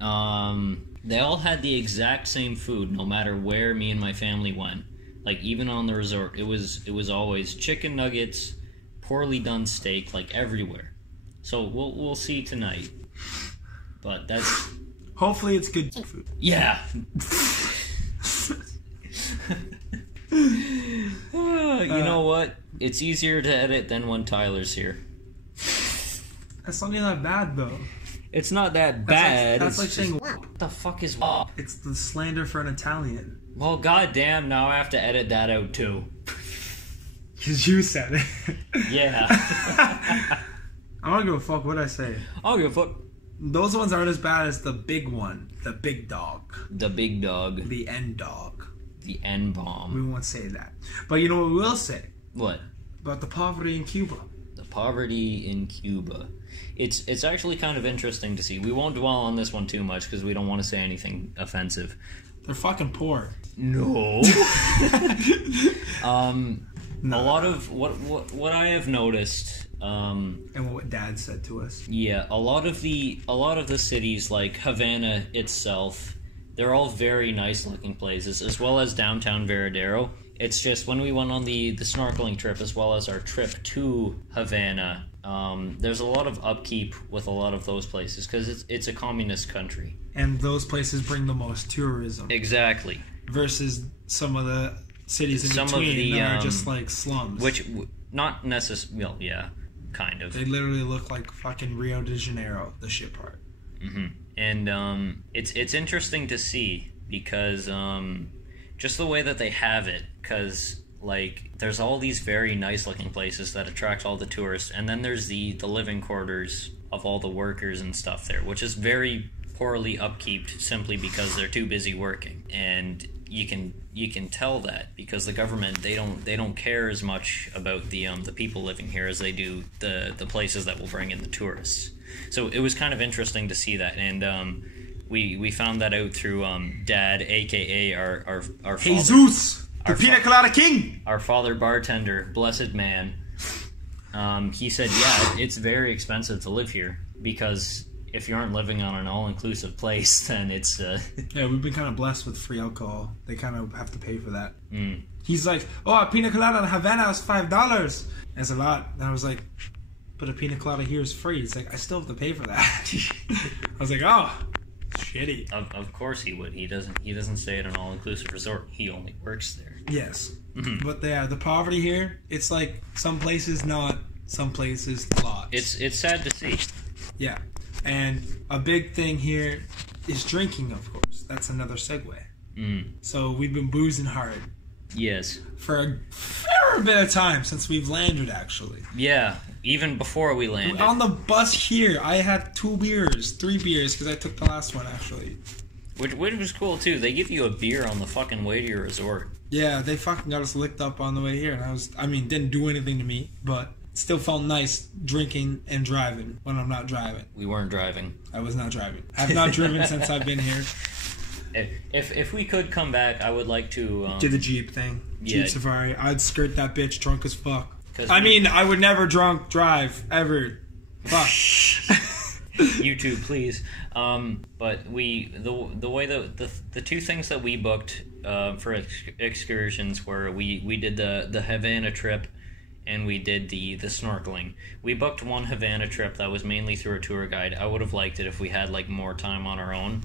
They all had the exact same food, no matter where me and my family went. Like, even on the resort, it was always chicken nuggets, poorly done steak, like, everywhere. So we'll see tonight. But that's... Hopefully it's good food. Yeah. You know what? It's easier to edit than when Tyler's here. That's not even that bad, though. It's not that bad. That's like saying... What the fuck is wop? It's the slander for an Italian. Well, goddamn, now I have to edit that out, too. Because you said it. Yeah. I don't give a fuck what I say. I don't give a fuck. Those ones aren't as bad as the big one. The big dog. The big dog. The N-dog. The N-bomb. We won't say that. But you know what we will say? What? About the poverty in Cuba. The poverty in Cuba. It's actually kind of interesting to see. We won't dwell on this one too much because we don't want to say anything offensive. They're fucking poor. No. No. A lot of what I have noticed, and what Dad said to us. Yeah, a lot of the cities like Havana itself, they're all very nice looking places, as well as downtown Veradero. It's just when we went on the snorkeling trip, as well as our trip to Havana, there's a lot of upkeep with a lot of those places because it's a communist country. And those places bring the most tourism. Exactly. Versus some of the cities in between that are just like slums. Which, not necessarily, well, yeah, kind of. They literally look like fucking Rio de Janeiro, the shit part. Mm-hmm. And it's interesting to see because just the way that they have it, because like there's all these very nice looking places that attract all the tourists, and then there's the living quarters of all the workers and stuff there, which is very poorly upkeeped simply because they're too busy working. And you can tell that because the government they don't care as much about the people living here as they do the places that will bring in the tourists. So it was kind of interesting to see that, and we found that out through Dad, aka our father, Jesus, the Pina Colada King, our father bartender, blessed man. He said, yeah, it's very expensive to live here because if you aren't living on an all-inclusive place, then it's... Yeah, we've been kind of blessed with free alcohol. They kind of have to pay for that. Mm. He's like, oh, a pina colada in Havana is $5. That's a lot. And I was like, but a pina colada here is free. It's like, I still have to pay for that. I was like, oh, shitty. Of course he would. He doesn't stay at an all-inclusive resort. He only works there. Yes. Mm-hmm. But the poverty here, it's like some places not, some places lots. It's sad to see. Yeah. And a big thing here is drinking, of course. That's another segue. Mm. So we've been boozing hard. Yes. For a fair bit of time since we've landed, actually. Yeah, even before we landed. On the bus here, I had 3 beers, because I took the last one, actually. Which was cool, too. They give you a beer on the fucking way to your resort. Yeah, they fucking got us licked up on the way here. And didn't do anything to me, but... Still felt nice drinking and driving when I'm not driving. We weren't driving. I was not driving. I've not driven since I've been here. If we could come back, I would like to... do the Jeep thing. Yeah. Jeep Safari. I'd skirt that bitch drunk as fuck. I would never drunk drive, ever. Fuck. YouTube, please. But the way the 2 things that we booked for excursions were we did the Havana trip, and we did the snorkeling. We booked one Havana trip that was mainly through a tour guide. I would have liked it if we had like more time on our own,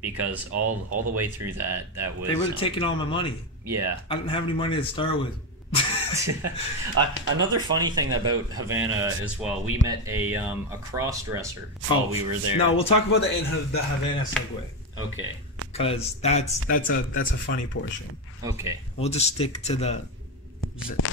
because all the way through that was... They would have taken all my money. Yeah. I didn't have any money to start with. Another funny thing about Havana as well, we met a cross-dresser while we were there. No, we'll talk about the Havana segue. Okay. Because that's a funny portion. Okay. We'll just stick to the...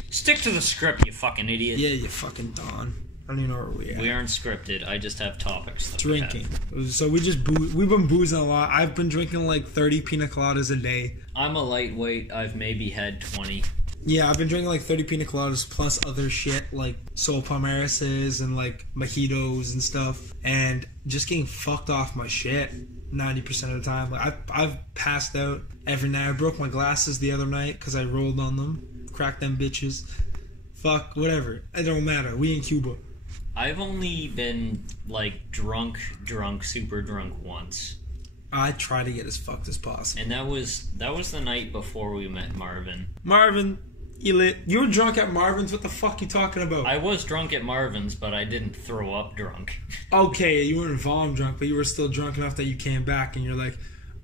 Stick to the script, you fucking idiot. Yeah, you fucking Don. I don't even know where we are. We aren't scripted. I just have topics. Drinking. So we've been boozing a lot. I've been drinking like 30 pina coladas a day. I'm a lightweight. I've maybe had 20. Yeah, I've been drinking like 30 pina coladas plus other shit like Sol Palmeiras and like mojitos and stuff, and just getting fucked off my shit 90% of the time. Like I've passed out every night. I broke my glasses the other night because I rolled on them. Crack them bitches. Fuck, whatever. It don't matter. We in Cuba. I've only been, like, drunk, super drunk once. I try to get as fucked as possible. And that was the night before we met Marvin. Marvin, you were drunk at Marvin's? What the fuck you talking about? I was drunk at Marvin's, but I didn't throw up drunk. Okay, you weren't vom drunk, but you were still drunk enough that you came back and you're like,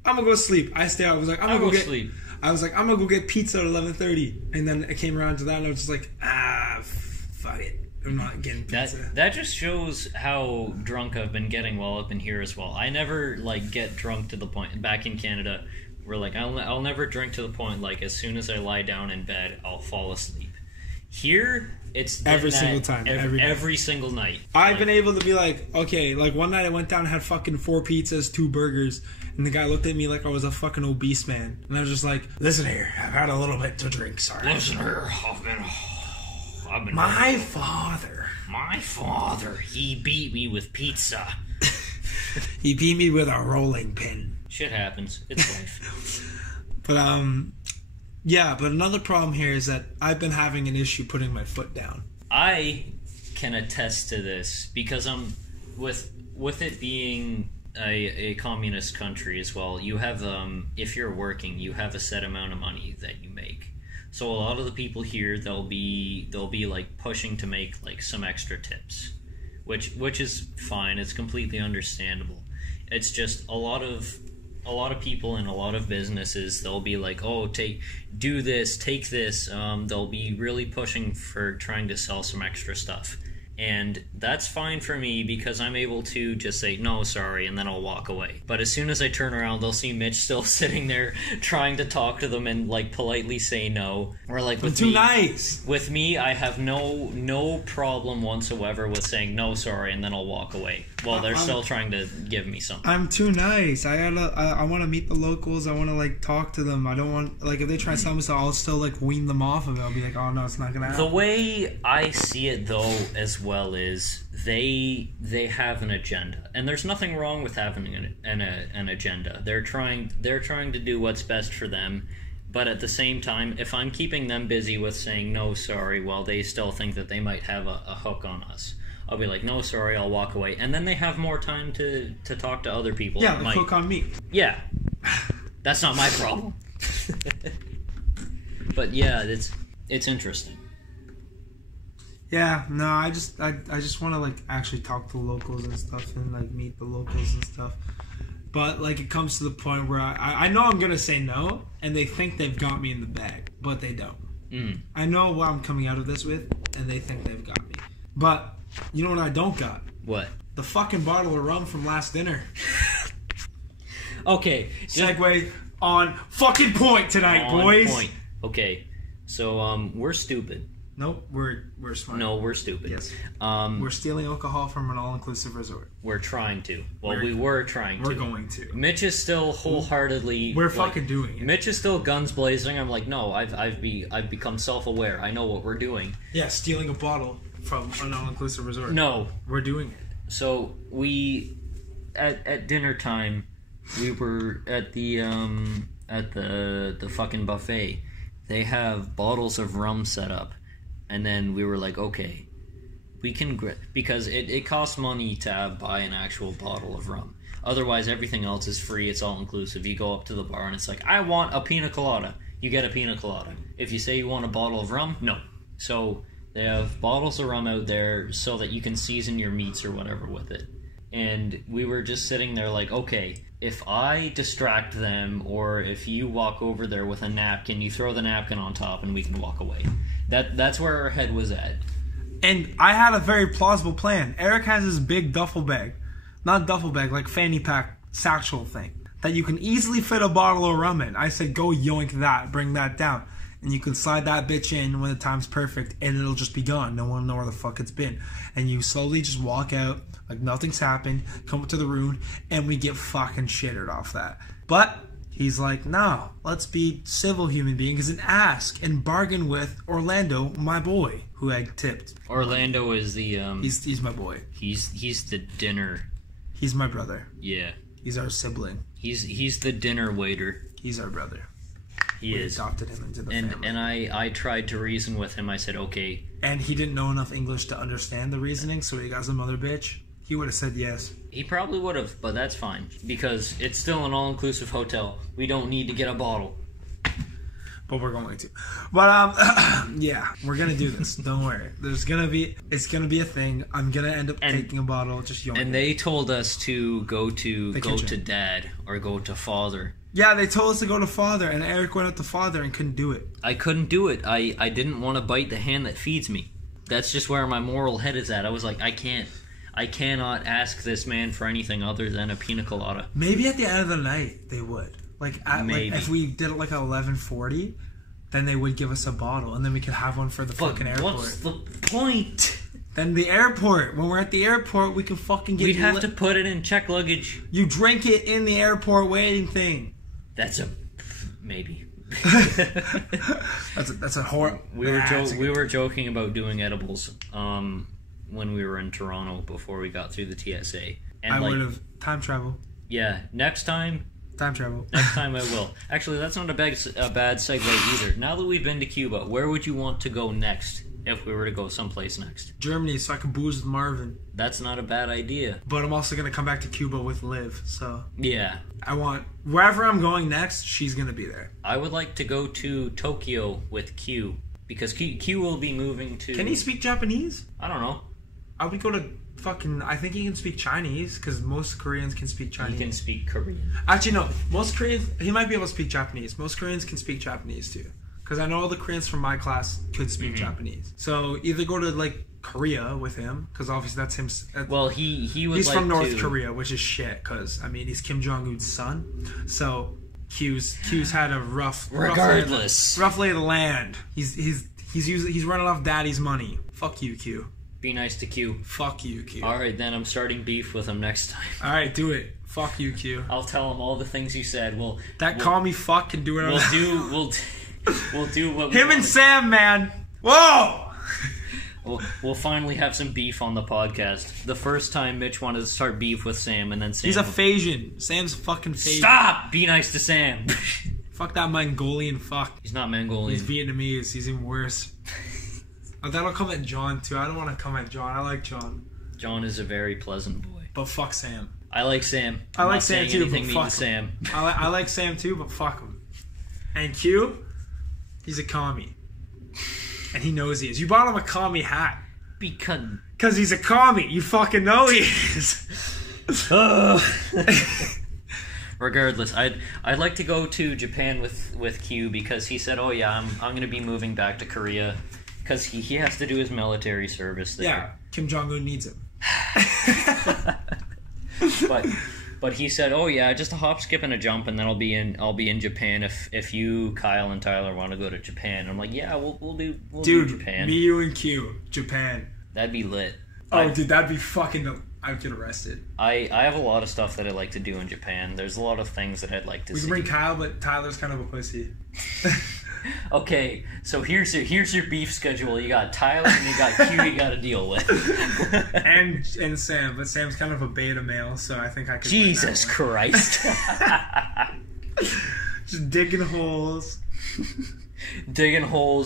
I'm gonna go sleep. I stayed out. I was like, I'm gonna go sleep. I was like, I'm gonna go get pizza at 11:30, and then it came around to that, and I was just like, fuck it. I'm not getting pizza. That just shows how drunk I've been getting while I've been here as well. I never, like, get drunk to the point, back in Canada, where, like, I'll never drink to the point, like, as soon as I lie down in bed, I'll fall asleep. Here, it's every single time. Every single night. I've been able to be like, okay, like, one night I went down and had fucking 4 pizzas, 2 burgers, and the guy looked at me like I was a fucking obese man. And I was just like, listen here, I've had a little bit to drink, sorry. Listen here, I've been My father, he beat me with pizza. He beat me with a rolling pin. Shit happens. It's life. But yeah, but another problem here is that I've been having an issue putting my foot down. I can attest to this because with it being a communist country as well, you have if you're working, you have a set amount of money that you make. So a lot of the people here, they'll be like pushing to make like some extra tips, which is fine. It's completely understandable. It's just a lot of people in a lot of businesses, they'll be like, oh, do this, take this. They'll be really pushing for trying to sell some extra stuff. And that's fine for me because I'm able to just say, no, sorry, and then I'll walk away. But as soon as I turn around, they'll see Mitch still sitting there trying to talk to them and, like, politely say no. Or, like, with me, nice. With me, I have no problem whatsoever with saying no, sorry, and then I'll walk away. Well, they're still trying to give me something. I'm too nice. I want to meet the locals. I want to, like, talk to them. I don't want, like, if they try to sell me stuff, I'll still, like, wean them off of it. I'll be like, oh, no, it's not going to happen. The way I see it, though, as well, is they have an agenda. And there's nothing wrong with having an agenda. They're trying to do what's best for them. But at the same time, if I'm keeping them busy with saying no, sorry, well, they still think that they might have a hook on us. I'll be like, no, sorry, I'll walk away. And then they have more time to talk to other people. Yeah, the hook on me. Yeah. That's not my problem. But yeah, it's interesting. Yeah, no, I just want to, like, actually talk to locals and stuff and, like, meet the locals and stuff. But, like, it comes to the point where I know I'm going to say no, and they think they've got me in the bag, but they don't. I know what I'm coming out of this with, and they think they've got me. But you know what I don't got? What? The fucking bottle of rum from last dinner. Okay. Segue on fucking point tonight, boys. Point. Okay. So, we're stupid. Nope, we're smart. No, we're stupid. Yes. We're stealing alcohol from an all-inclusive resort. We're trying to. Well, we were trying to. We're going to. Mitch is still wholeheartedly... We're fucking doing it. Mitch is still guns blazing. I'm like, no, I've become self-aware. I know what we're doing. Yeah, stealing a bottle from an all-inclusive resort. No. We're doing it. So, at dinner time, we were at the fucking buffet. They have bottles of rum set up. And then we were like, okay, we can... Because it costs money to buy an actual bottle of rum. Otherwise, everything else is free. It's all-inclusive. You go up to the bar and it's like, I want a pina colada. You get a pina colada. If you say you want a bottle of rum, no. So they have bottles of rum out there so that you can season your meats or whatever with it. And we were just sitting there like, okay, if I distract them or if you walk over there with a napkin, you throw the napkin on top and we can walk away. That's where our head was at. And I had a very plausible plan. Eric has this big duffel bag. Not duffel bag, like fanny pack satchel thing. That you can easily fit a bottle of rum in. I said, go yoink that, bring that down. And you can slide that bitch in when the time's perfect and it'll just be gone. No one will know where the fuck it's been. And you slowly just walk out like nothing's happened, come up to the room, and we get fucking shittered off that. But he's like, no, let's be civil human beings and ask and bargain with Orlando, my boy, who had tipped. Orlando is the He's my boy. He's the dinner. He's my brother. Yeah. He's our sibling. He's the dinner waiter. He's our brother. We adopted him into the family. And I tried to reason with him. I said, okay, and he didn't know enough English to understand the reasoning, so he got some other bitch, he would have said yes. He probably would have, but that's fine. Because it's still an all-inclusive hotel. We don't need to get a bottle. But we're going to. But, yeah, we're going to do this. Don't worry. It's going to be a thing. I'm going to end up taking a bottle, just yawning. And they told us to go to Dad or go to Father. Yeah, they told us to go to Father, and Eric went up to Father and couldn't do it. I couldn't do it. I didn't want to bite the hand that feeds me. That's just where my moral head is at. I was like, I cannot ask this man for anything other than a pina colada. Maybe at the end of the night, they would. Like, if we did it like at 11:40, then they would give us a bottle, and then we could have one for the fucking airport. What's the point? Then the airport. When we're at the airport, we can fucking get. We'd have to put it in check luggage. You drink it in the airport waiting thing. That's a maybe. that's a horror. We were joking about doing edibles when we were in Toronto before we got through the TSA. And I would have time travel. Yeah, next time. Time travel. Next time I will. Actually, that's not a bad segue either. Now that we've been to Cuba, where would you want to go next if we were to go someplace next? Germany, so I can booze with Marvin. That's not a bad idea. But I'm also going to come back to Cuba with Liv, so... Yeah. I want... Wherever I'm going next, she's going to be there. I would like to go to Tokyo with Q, because Q will be moving to... Can he speak Japanese? I don't know. I would go to... I think he can speak Chinese, because most Koreans can speak Chinese. He can speak Korean. Actually, no. Most Koreans... He might be able to speak Japanese. Most Koreans can speak Japanese, too. Because I know all the Koreans from my class could speak Japanese. So, either go to, like, Korea with him, because obviously that's him... Well, he's from North Korea, which is shit, because, I mean, he's Kim Jong-un's son. So, Q's had a rough lay of the land. He's running off daddy's money. Fuck you, Q. Be nice to Q. Fuck you, Q. Alright, then I'm starting beef with him next time. Alright, do it. Fuck you, Q. I'll tell him all the things you said. Call me fuck and do whatever. We'll do what him and Sam, man. Whoa! We'll finally have some beef on the podcast. The first time Mitch wanted to start beef with Sam, and then Sam... He's a Phasian. Sam's fucking Phasian. Stop! Be nice to Sam. Fuck that Mongolian fuck. He's not Mongolian. He's Vietnamese. He's even worse. Oh, that'll come at John, too. I don't want to come at John. I like John. John is a very pleasant boy. But fuck Sam. I like Sam. I like Sam, too, but fuck him. Sam. I like Sam, too, but fuck him. And Q, he's a commie. And he knows he is. You bought him a commie hat. Because he's a commie. You fucking know he is. Regardless, I'd like to go to Japan with Q, because he said, oh yeah, I'm going to be moving back to Korea. Because he has to do his military service there. Yeah, Kim Jong-un needs him. But he said, oh yeah, just a hop, skip, and a jump, and then I'll be in Japan if you, Kyle, and Tyler want to go to Japan. I'm like, yeah, we'll do Japan. Me, you, and Q, Japan. That'd be lit. Dude, that'd be fucking... I'd get arrested. I have a lot of stuff that I'd like to do in Japan. There's a lot of things that I'd like to see. We can bring Kyle, but Tyler's kind of a pussy. Okay, so here's your beef schedule. You got Tyler and you got Q you got to deal with. and Sam, but Sam's kind of a beta male, so I think I could. Jesus Christ! Just digging holes,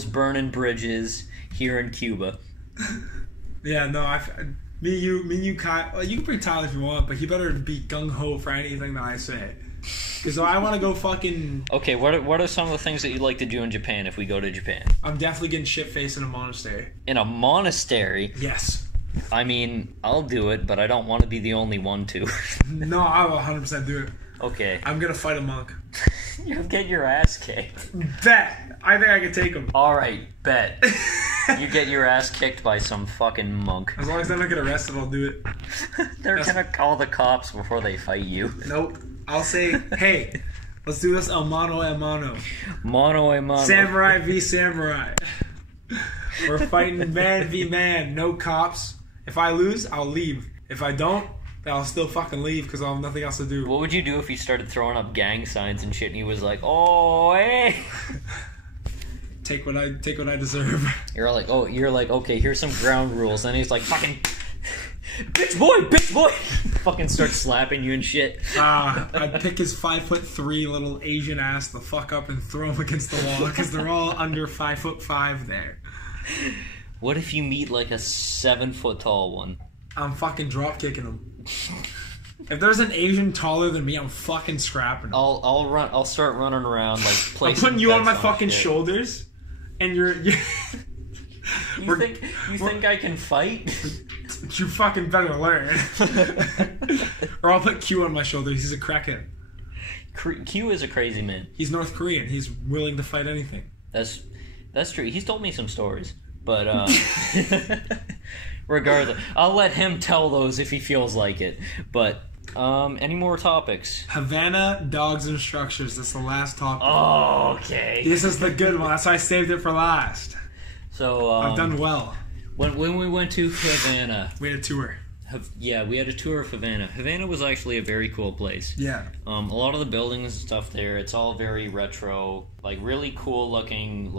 burning bridges here in Cuba. Yeah, no, me, you, Kyle. Well, you can bring Tyler if you want, but he better be gung ho for anything that I say. Because I want to go fucking... Okay, what are some of the things that you'd like to do in Japan if we go to Japan? I'm definitely getting shit-faced in a monastery. In a monastery? Yes. I mean, I'll do it, but I don't want to be the only one to. No, I will 100% do it. Okay. I'm going to fight a monk. You'll get your ass kicked. Bet. I think I can take him. Alright, bet. You get your ass kicked by some fucking monk. As long as I don't get arrested, I'll do it. They're gonna call the cops before they fight you. Nope. I'll say, hey, let's do this el mano a mano. Mano a mano. Samurai v samurai. We're fighting man v man. No cops. If I lose, I'll leave. If I don't, then I'll still fucking leave because I'll have nothing else to do. What would you do if he started throwing up gang signs and shit and he was like, oh, hey? Take what I deserve. You're like, okay, here's some ground rules. And he's like, fucking... Bitch boy! Fucking start slapping you and shit. I'd pick his 5'3" little Asian ass the fuck up and throw him against the wall because they're all under 5'5" there. What if you meet like a 7-foot tall one? I'm fucking drop kicking him. If there's an Asian taller than me, I'm fucking scrapping him. I'll start running around like I'm putting you on my fucking shoulders, and you're you think I can fight? You fucking better learn. Or I'll put Q on my shoulders. He's a crackhead. Q is a crazy man. He's North Korean. He's willing to fight anything. That's true. He's told me some stories, but regardless, I'll let him tell those if he feels like it. But any more topics? Havana, dogs, and structures. That's the last topic. Oh, okay. This is the good one. That's why I saved it for last. So I've done well. When we went to Havana, we had a tour. We had a tour of Havana. Havana was actually a very cool place. Yeah. A lot of the buildings and stuff there, it's all very retro, like really cool looking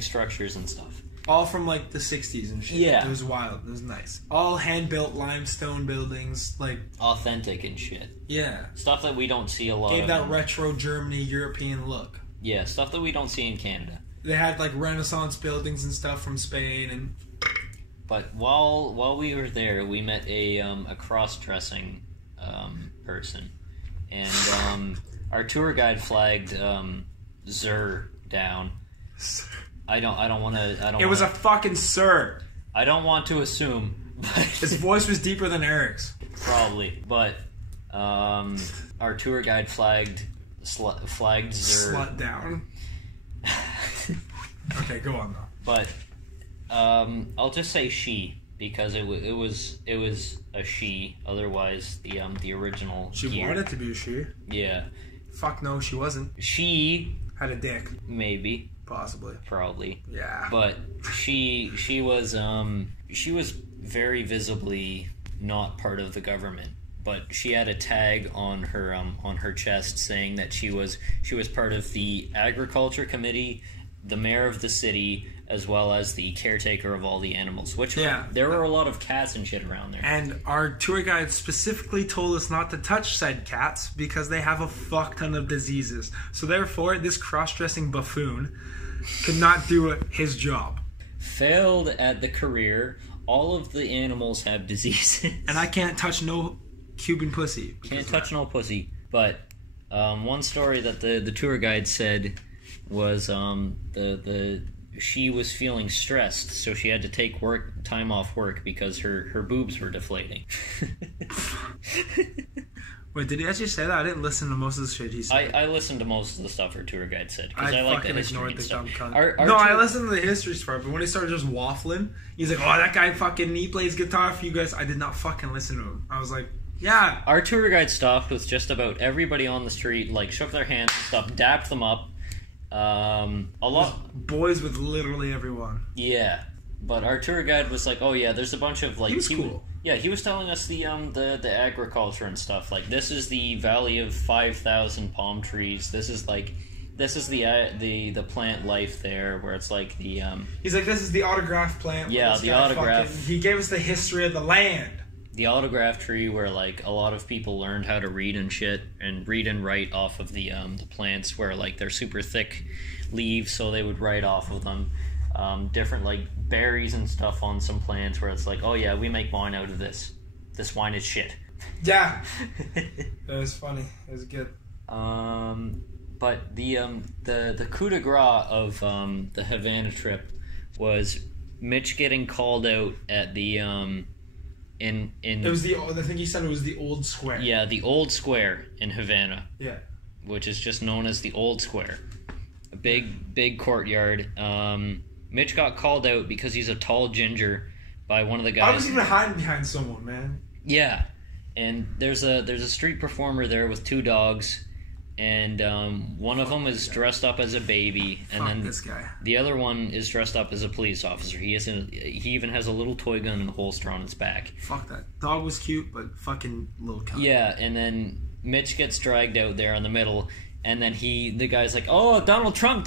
structures and stuff. All from like the 60s and shit. Yeah. It was wild. It was nice. All hand-built limestone buildings, like authentic and shit. Yeah. Stuff that we don't see a lot of. Gave that retro Germany European look. Yeah, stuff that we don't see in Canada. They had like Renaissance buildings and stuff from Spain and But while we were there, we met a cross-dressing person, and our tour guide flagged Zur down. I don't want to. It was a fucking sir. I don't want to assume, but his voice was deeper than Eric's. Probably, but our tour guide flagged Zur. Slut down. Okay, go on though. But I'll just say she because it was a she. Otherwise, the original. She wanted to be a she. Yeah. Fuck no, she wasn't. She had a dick. Maybe. Possibly. Probably. Yeah. But she was very visibly not part of the government. But she had a tag on her chest saying that she was part of the agriculture committee, the mayor of the city, as well as the caretaker of all the animals. There were a lot of cats and shit around there. And our tour guide specifically told us not to touch said cats because they have a fuck ton of diseases. So therefore, this cross-dressing buffoon could not do his job. Failed at the career. All of the animals have diseases. And I can't touch no Cuban pussy. Can't touch no pussy. But one story that the tour guide said was she was feeling stressed, so she had to take time off work because her boobs were deflating. Wait, did he actually say that? I didn't listen to most of the shit he said. I listened to most of the stuff her tour guide said because I like the history and stuff. I listened to the history part, but when he started just waffling, he's like, "Oh, that guy he plays guitar for you guys." I did not fucking listen to him. I was like, "Yeah." Our tour guide stopped with just about everybody on the street, like shook their hands and stuff, dapped them up. A lot boys with literally everyone. Yeah, but our tour guide was like, "Oh yeah, there's a bunch of like." He was cool. Yeah, he was telling us the agriculture and stuff. Like, this is the Valley of 5,000 palm trees. This is the plant life there, where it's like the He's like, this is the autograph plant. Yeah, the autograph. He gave us the history of the land. The autograph tree, where like a lot of people learned how to read and shit, and read and write off of the plants, where like they're super thick leaves, so they would write off of them. Different like berries and stuff on some plants, where it's like, oh yeah, we make wine out of this. This wine is shit. Yeah, it was funny. It was good. But the coup de grace of the Havana trip was Mitch getting called out at the it was I think he said it was the old square. Yeah, the old square in Havana. Yeah. Which is just known as the old square. A big courtyard. Mitch got called out because he's a tall ginger by one of the guys. I was even hiding behind someone, man. Yeah. And there's a street performer there with two dogs, and one of them is dressed up as a baby, and then this guy. The other one is dressed up as a police officer. He even has a little toy gun and a holster on his back. Fuck that. Dog was cute, but fucking little cunt. Yeah, and then Mitch gets dragged out there in the middle, and then the guy's like, "Oh, Donald Trump,"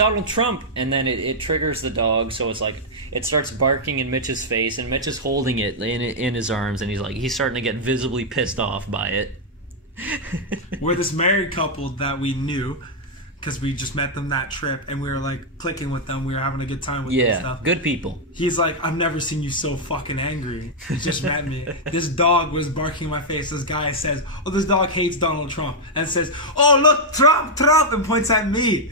and then it triggers the dog, so it's like it starts barking in Mitch's face, and Mitch is holding it in his arms, and he's starting to get visibly pissed off by it. We're this married couple that we knew because we just met them that trip, and we were like clicking with them. We were having a good time with them and stuff. Good people. He's like, I've never seen you so fucking angry. He just met me. This dog was barking in my face. This guy says, oh, this dog hates Donald Trump. And says, oh, look, Trump, and points at me.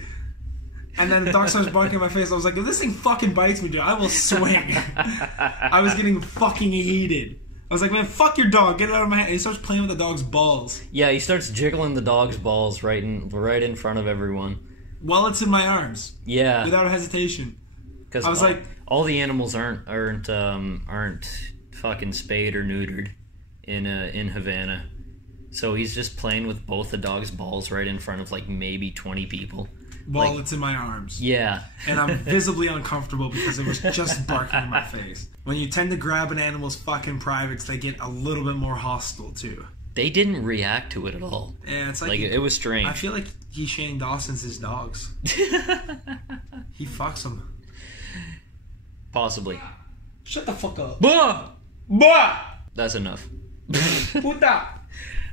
And then the dog starts barking in my face. I was like, if this thing fucking bites me, dude, I will swing. I was getting fucking heated. I was like, man, fuck your dog. Get it out of my hand. And he starts playing with the dog's balls. Yeah, he starts jiggling the dog's balls right in front of everyone. While it's in my arms. Yeah. Without hesitation. Because I was like, all the animals aren't fucking spayed or neutered in Havana. So he's just playing with both the dog's balls right in front of like maybe 20 people. While it's in my arms. Yeah. And I'm visibly uncomfortable because it was just barking in my face. When you tend to grab an animal's fucking privates, they get a little bit more hostile too. They didn't react to it at all. Yeah, it's like it was strange. I feel like Shane Dawson's his dogs. He fucks them. Possibly. Shut the fuck up. Bah! Bah! That's enough. Puta!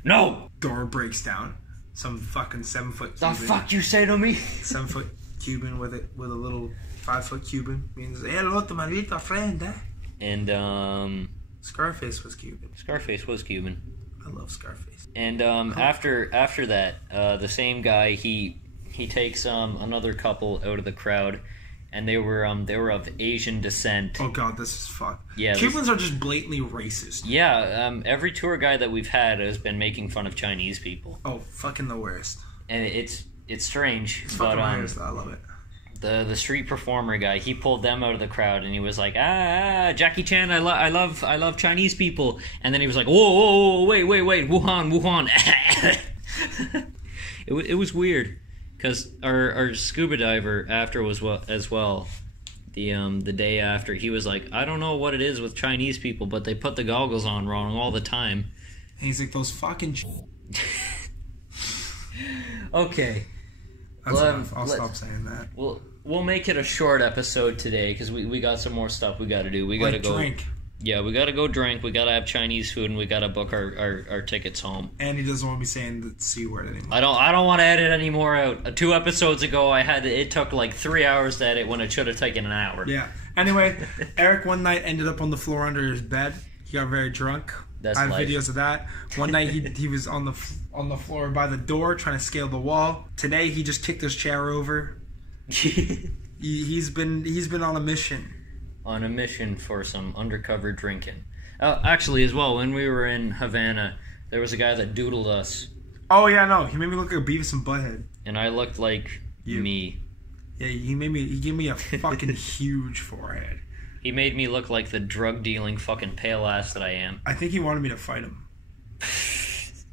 No! Door breaks down. Some fucking 7 foot The Cuban. fuck you say to me? 7 foot Cuban with a little 5 foot Cuban means hello to my little friend, eh? And Scarface was Cuban. Scarface was Cuban. I love Scarface. And after that, the same guy he takes another couple out of the crowd, and they were of Asian descent. Oh god, this is fucked. Yeah, Cubans are just blatantly racist. Yeah, every tour guide that we've had has been making fun of Chinese people. Oh, fucking the worst. And it's strange. It's but fucking hilarious. I love it. The street performer guy, he pulled them out of the crowd, and he was like, Jackie Chan, I love Chinese people. And then he was like, whoa, wait, Wuhan. It was weird, because our scuba diver after was as well. The day after, he was like, I don't know what it is with Chinese people, but they put the goggles on wrong all the time. And he's like, those fucking. Okay. That's enough. I'll stop saying that. We'll make it a short episode today because we got some more stuff we got to do. We got to go drink. Yeah, we got to go drink. We got to have Chinese food, and we got to book our tickets home. And he doesn't want to be saying the C word anymore. I don't want to edit any more out. 2 episodes ago, it took like 3 hours to edit when it should have taken an hour. Yeah. Anyway, Eric one night ended up on the floor under his bed. He got very drunk. That's I have life. videos of that. One night he was on the floor by the door trying to scale the wall. Today he just kicked his chair over. He's been on a mission. On a mission for some undercover drinking. Actually, as well, when we were in Havana, there was a guy that doodled us. Oh yeah, no, he made me look like a Beavis and Butthead. And I looked like me. Yeah, he gave me a fucking huge forehead. He made me look like the drug-dealing fucking pale ass that I am. I think he wanted me to fight him.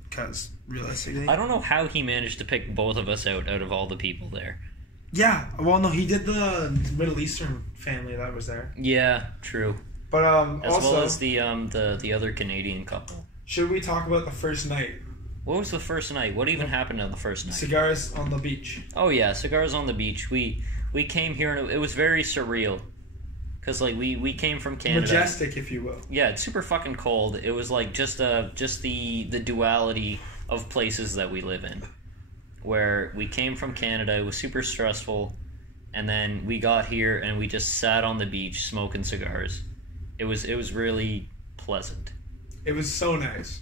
Because, realistically... I don't know how he managed to pick both of us out of all the people there. Yeah, well, no, he did the Middle Eastern family that was there. Yeah, true. But, as also... well as the other Canadian couple. Should we talk about the first night? What was the first night? What even happened on the first night? Cigars on the beach. Oh, yeah, cigars on the beach. We came here, and it was very surreal. Because, like, we came from Canada. Majestic, if you will. Yeah, it's super fucking cold. It was, like, just the duality of places that we live in. Where we came from Canada, it was super stressful, and then we got here, and we just sat on the beach smoking cigars. It was really pleasant. It was so nice.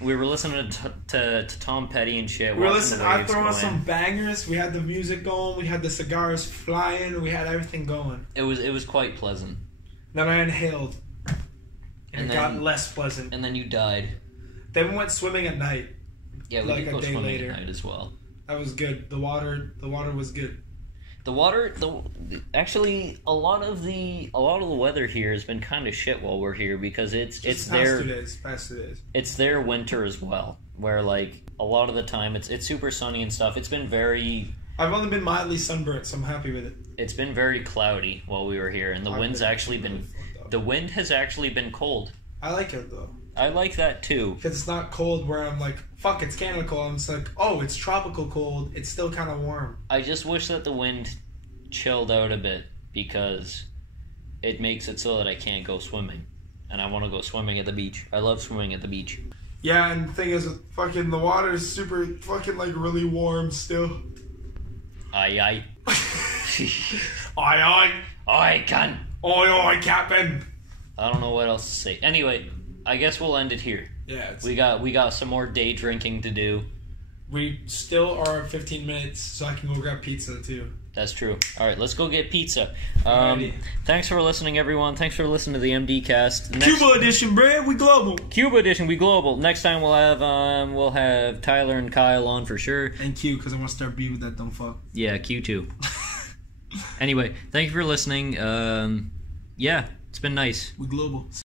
We were listening to Tom Petty and shit. We were listening. I threw on some bangers. We had the music going. We had the cigars flying. We had everything going. It was quite pleasant. Then I inhaled, and it got less pleasant. And then you died. Then we went swimming at night. Yeah, we did go swimming at night as well. That was good. The water was good. Actually, a lot of the weather here has been kind of shit while we're here because it's their past 2 days. It's their winter as well, where like a lot of the time it's super sunny and stuff. It's been very. I've only been mildly sunburnt, so I'm happy with it. It's been very cloudy while we were here, and the wind has actually been cold. I like it though. I like that too. Because it's not cold where I'm like, fuck, it's Canada cold. I'm just like, oh, it's tropical cold. It's still kind of warm. I just wish that the wind chilled out a bit because it makes it so that I can't go swimming. And I want to go swimming at the beach. I love swimming at the beach. Yeah, and the thing is, fucking the water is super fucking like really warm still. Aye. Aye. Aye, can. Aye, Captain. I don't know what else to say. Anyway, I guess we'll end it here. Yeah. We got some more day drinking to do. We still are at 15 minutes, so I can go grab pizza too. That's true. All right, let's go get pizza. Alrighty. Thanks for listening, everyone. Thanks for listening to the MD Cast. Cuba edition, bruh. We global. Cuba edition, we global. Next time we'll have Tyler and Kyle on for sure. And Q, because I want to start B with that dumb fuck. Yeah, Q too. Anyway, thank you for listening. Yeah, it's been nice. We global.